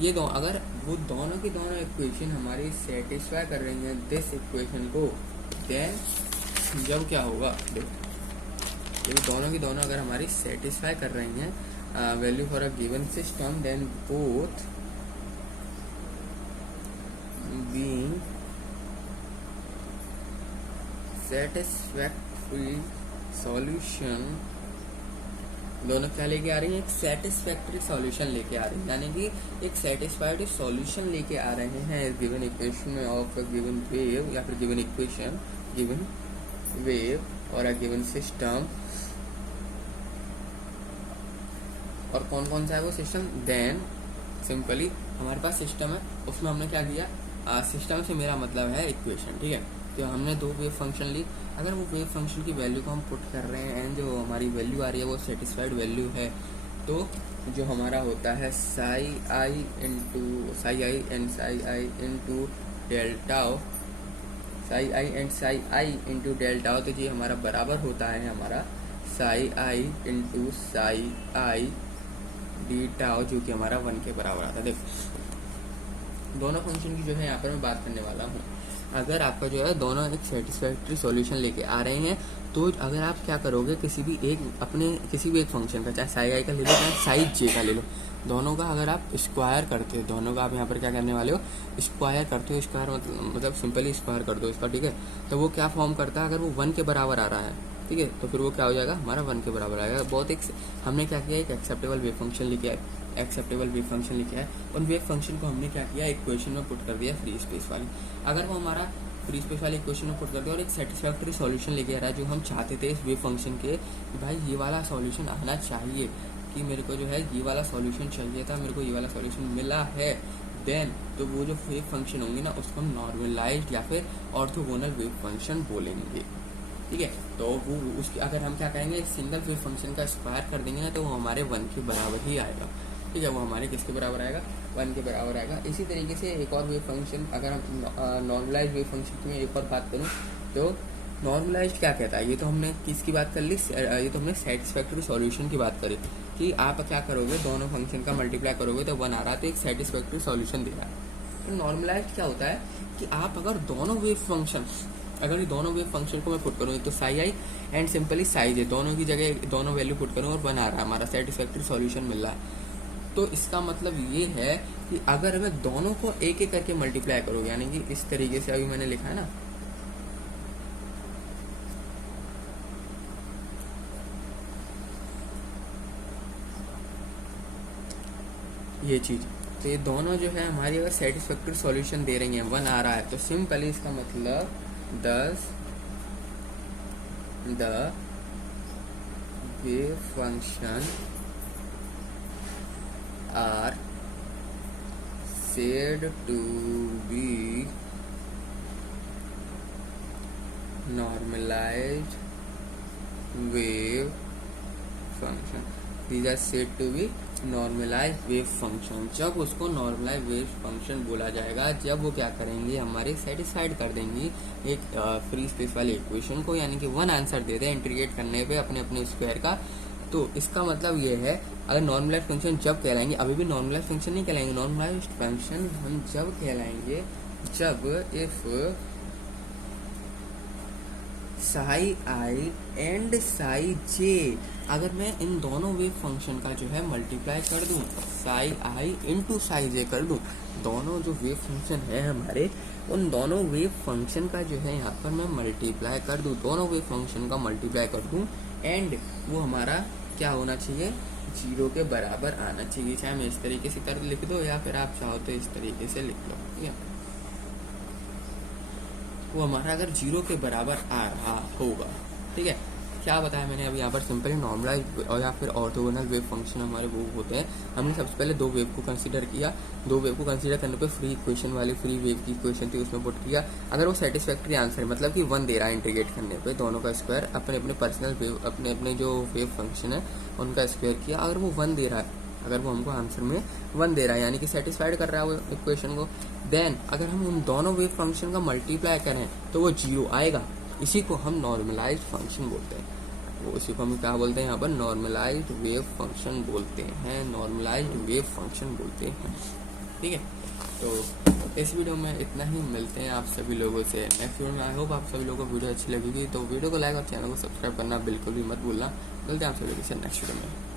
ये दो, अगर वो दोनों की दोनों इक्वेशन हमारी सेटिस्फाई कर रही हैं दिस इक्वेशन को, देन जब क्या होगा, देखो ये दोनों की दोनों अगर हमारी सेटिस्फाई कर रही हैं value for a given system, then both being satisfactory solution, दोनों क्या लेके आ रही हैं, एक सेटिस्फैक्टरी सॉल्यूशन लेके आ रही है, यानी कि एक सेटिस्फाइड सॉल्यूशन लेके आ रहे हैं गिवन इक्वेशन में ऑफ अ गिवन वेव, या फिर गिवन इक्वेशन, गिवन वेव और अ गिवन सिस्टम। और कौन कौन सा है वो सिस्टम, देन सिंपली हमारे पास सिस्टम है, उसमें हमने क्या किया, सिस्टम से मेरा मतलब है इक्वेशन, ठीक है। तो हमने दो वेव फंक्शन ली, अगर वो वेव फंक्शन की वैल्यू को हम पुट कर रहे हैं एंड जो हमारी वैल्यू आ रही है वो सेटिस्फाइड वैल्यू है, तो जो हमारा होता है psi I into delta psi I into delta, तो ये हमारा बराबर होता है हमारा psi I into psi I D tau, जो कि हमारा 1 के बराबर आता है। देखो दोनों फंक्शन की जो है यहाँ पर मैं बात करने वाला हूँ। अगर आपका जो है दोनों एक सेटिस्फैक्ट्री सॉल्यूशन लेके आ रहे हैं, तो अगर आप क्या करोगे किसी भी एक फंक्शन का, चाहे साई आई का ले लो चाहे साई जे का ले लो, दोनों का अगर आप स्क्वायर करते हो, दोनों का आप यहाँ पर क्या करने वाले हो, स्क्वायर करते हो। स्क्वायर मतलब सिंपली स्क्वायर कर दो इसका, ठीक है। तो वो क्या फॉर्म करता है, अगर वो 1 के बराबर आ रहा है, ठीक है, तो फिर वो क्या हो जाएगा, हमारा 1 के बराबर आएगा। बहुत एक हमने क्या किया, एक एक्सेप्टेबल वेव फंक्शन लिखा है, उन वेव फंक्शन को हमने क्या किया, इक्वेशन में पुट कर दिया फ्री स्पेस वाली। अगर वो हमारा फ्री स्पेस वाले इक्वेशन में पुट कर दिया और एक सेटिस्फैक्टरी सॉल्यूशन लेके आ रहा है, जो हम चाहते थे इस वेव फंक्शन के, भाई ये वाला सॉल्यूशन आना चाहिए, कि मेरे को जो है ये वाला सॉल्यूशन चाहिए था, मेरे को ये वाला सॉल्यूशन मिला है, देन तो वो जो वेव फंक्शन होंगे ना उसको हम नॉर्मलाइज्ड या फिर ऑर्थोगोनल वेव फंक्शन बोलेंगे, ठीक है। तो वो उसकी अगर हम क्या कहेंगे, सिंगल वेव फंक्शन का स्क्वायर कर देंगे ना, तो वो हमारे 1 के बराबर ही आएगा, ठीक है। वो हमारे किसके बराबर आएगा, 1 के बराबर आएगा। इसी तरीके से एक और वेव फंक्शन, अगर हम नॉर्मलाइज वेव फंक्शन में एक और बात करूँ, तो नॉर्मलाइज्ड क्या कहता है, ये तो हमने किसकी बात कर ली, ये तो हमने सेटिस्फैक्टरी सॉल्यूशन की बात करी, कि आप क्या करोगे, दोनों फंक्शन का मल्टीप्लाई करोगे तो 1 आ रहा है, तो एक सेटिस्फैक्टरी सॉल्यूशन दे रहा है। तो नॉर्मलाइज्ड क्या होता है कि आप अगर दोनों वेव फंक्शन को मैं पुट करूँ, तो Sai I and simply Sai जे, दोनों की जगह दोनों वैल्यू पुट करूँ और 1 आ रहा है, हमारा सेटिस्फैक्टरी सॉल्यूशन मिल रहा है, तो इसका मतलब ये है कि अगर मैं दोनों को एक एक करके मल्टीप्लाई करूँ, यानी कि इस तरीके से अभी मैंने लिखा है ना, ये चीज, तो ये दोनों जो है हमारी अगर सेटिस्फैक्टरी सॉल्यूशन दे रही हैं, 1 आ रहा है, तो सिंपली इसका मतलब the wave function are said to be normalized wave function. These are said to be normalized wave function. जब उसको normalized wave function बोला जाएगा, जब वो क्या करेंगे, हमारे सेटिस्फाइड कर देंगी एक फ्री स्पेस वाली इक्वेशन को, यानी कि 1 आंसर दे दे इंटीग्रेट करने पे अपने अपने स्क्वायर का। तो इसका मतलब ये है, अगर नॉर्मलाइज्ड फंक्शन जब कहलाएंगे, अभी भी नॉर्मलाइज्ड फंक्शन नहीं कहलाएंगे, नॉर्मलाइज्ड फंक्शन हम जब कहलाएंगे जब if psi I and psi J, अगर मैं इन दोनों वेव फंक्शन का जो है मल्टीप्लाई कर दूं, साई आई इंटू साई जे कर दूं, दोनों जो वेव फंक्शन है हमारे, उन दोनों वेव फंक्शन का जो है यहाँ पर मैं मल्टीप्लाई कर दूं, दोनों वेव फंक्शन का मल्टीप्लाई कर दूं, एंड वो हमारा क्या होना चाहिए, 0 के बराबर आना चाहिए। चाहे मैं इस तरीके से कर लिख दो या फिर आप चाहो तो इस तरीके से लिख लो, ठीक है। वो हमारा अगर 0 के बराबर आ रहा होगा, ठीक है। क्या बताया मैंने अभी यहाँ पर, सिंपली नॉर्मलाइज और या फिर ऑर्थोगोनल वेव फंक्शन हमारे वो होते हैं। हमने सबसे पहले 2 वेव को कंसीडर किया, 2 वेव को कंसीडर करने पे फ्री इक्वेशन वाली फ्री वेव की इक्वेशन थी उसमें पुट किया। अगर वो सेटिस्फैक्ट्री आंसर मतलब कि 1 दे रहा है इंटीग्रेट करने पे, दोनों का स्क्वायर अपने अपने पर्सनल वेव अपने अपने जो वेव फंक्शन है उनका स्क्वायर किया, अगर वो 1 दे रहा है, अगर वो हमको आंसर में 1 दे रहा है, यानी कि सेटिस्फाइड कर रहा है वो इक्वेशन को, देन अगर हम उन दोनों वेव फंक्शन का मल्टीप्लाई करें तो वो 0 आएगा। इसी को हम नॉर्मलाइज्ड फंक्शन बोलते हैं, वो इसी को हम क्या बोलते हैं यहाँ पर, नॉर्मलाइज्ड वेव फंक्शन बोलते हैं, नॉर्मलाइज्ड वेव फंक्शन बोलते हैं, ठीक है। तो इस वीडियो में इतना ही, मिलते हैं आप सभी लोगों से नेक्स्ट वीडियो में। आई होप आप सभी लोगों को वीडियो अच्छी लगेगी, तो वीडियो को लाइक और चैनल को सब्सक्राइब करना बिल्कुल भी मत भूलना। मिलते हैं आप सभी लोगों से नेक्स्ट वीडियो में।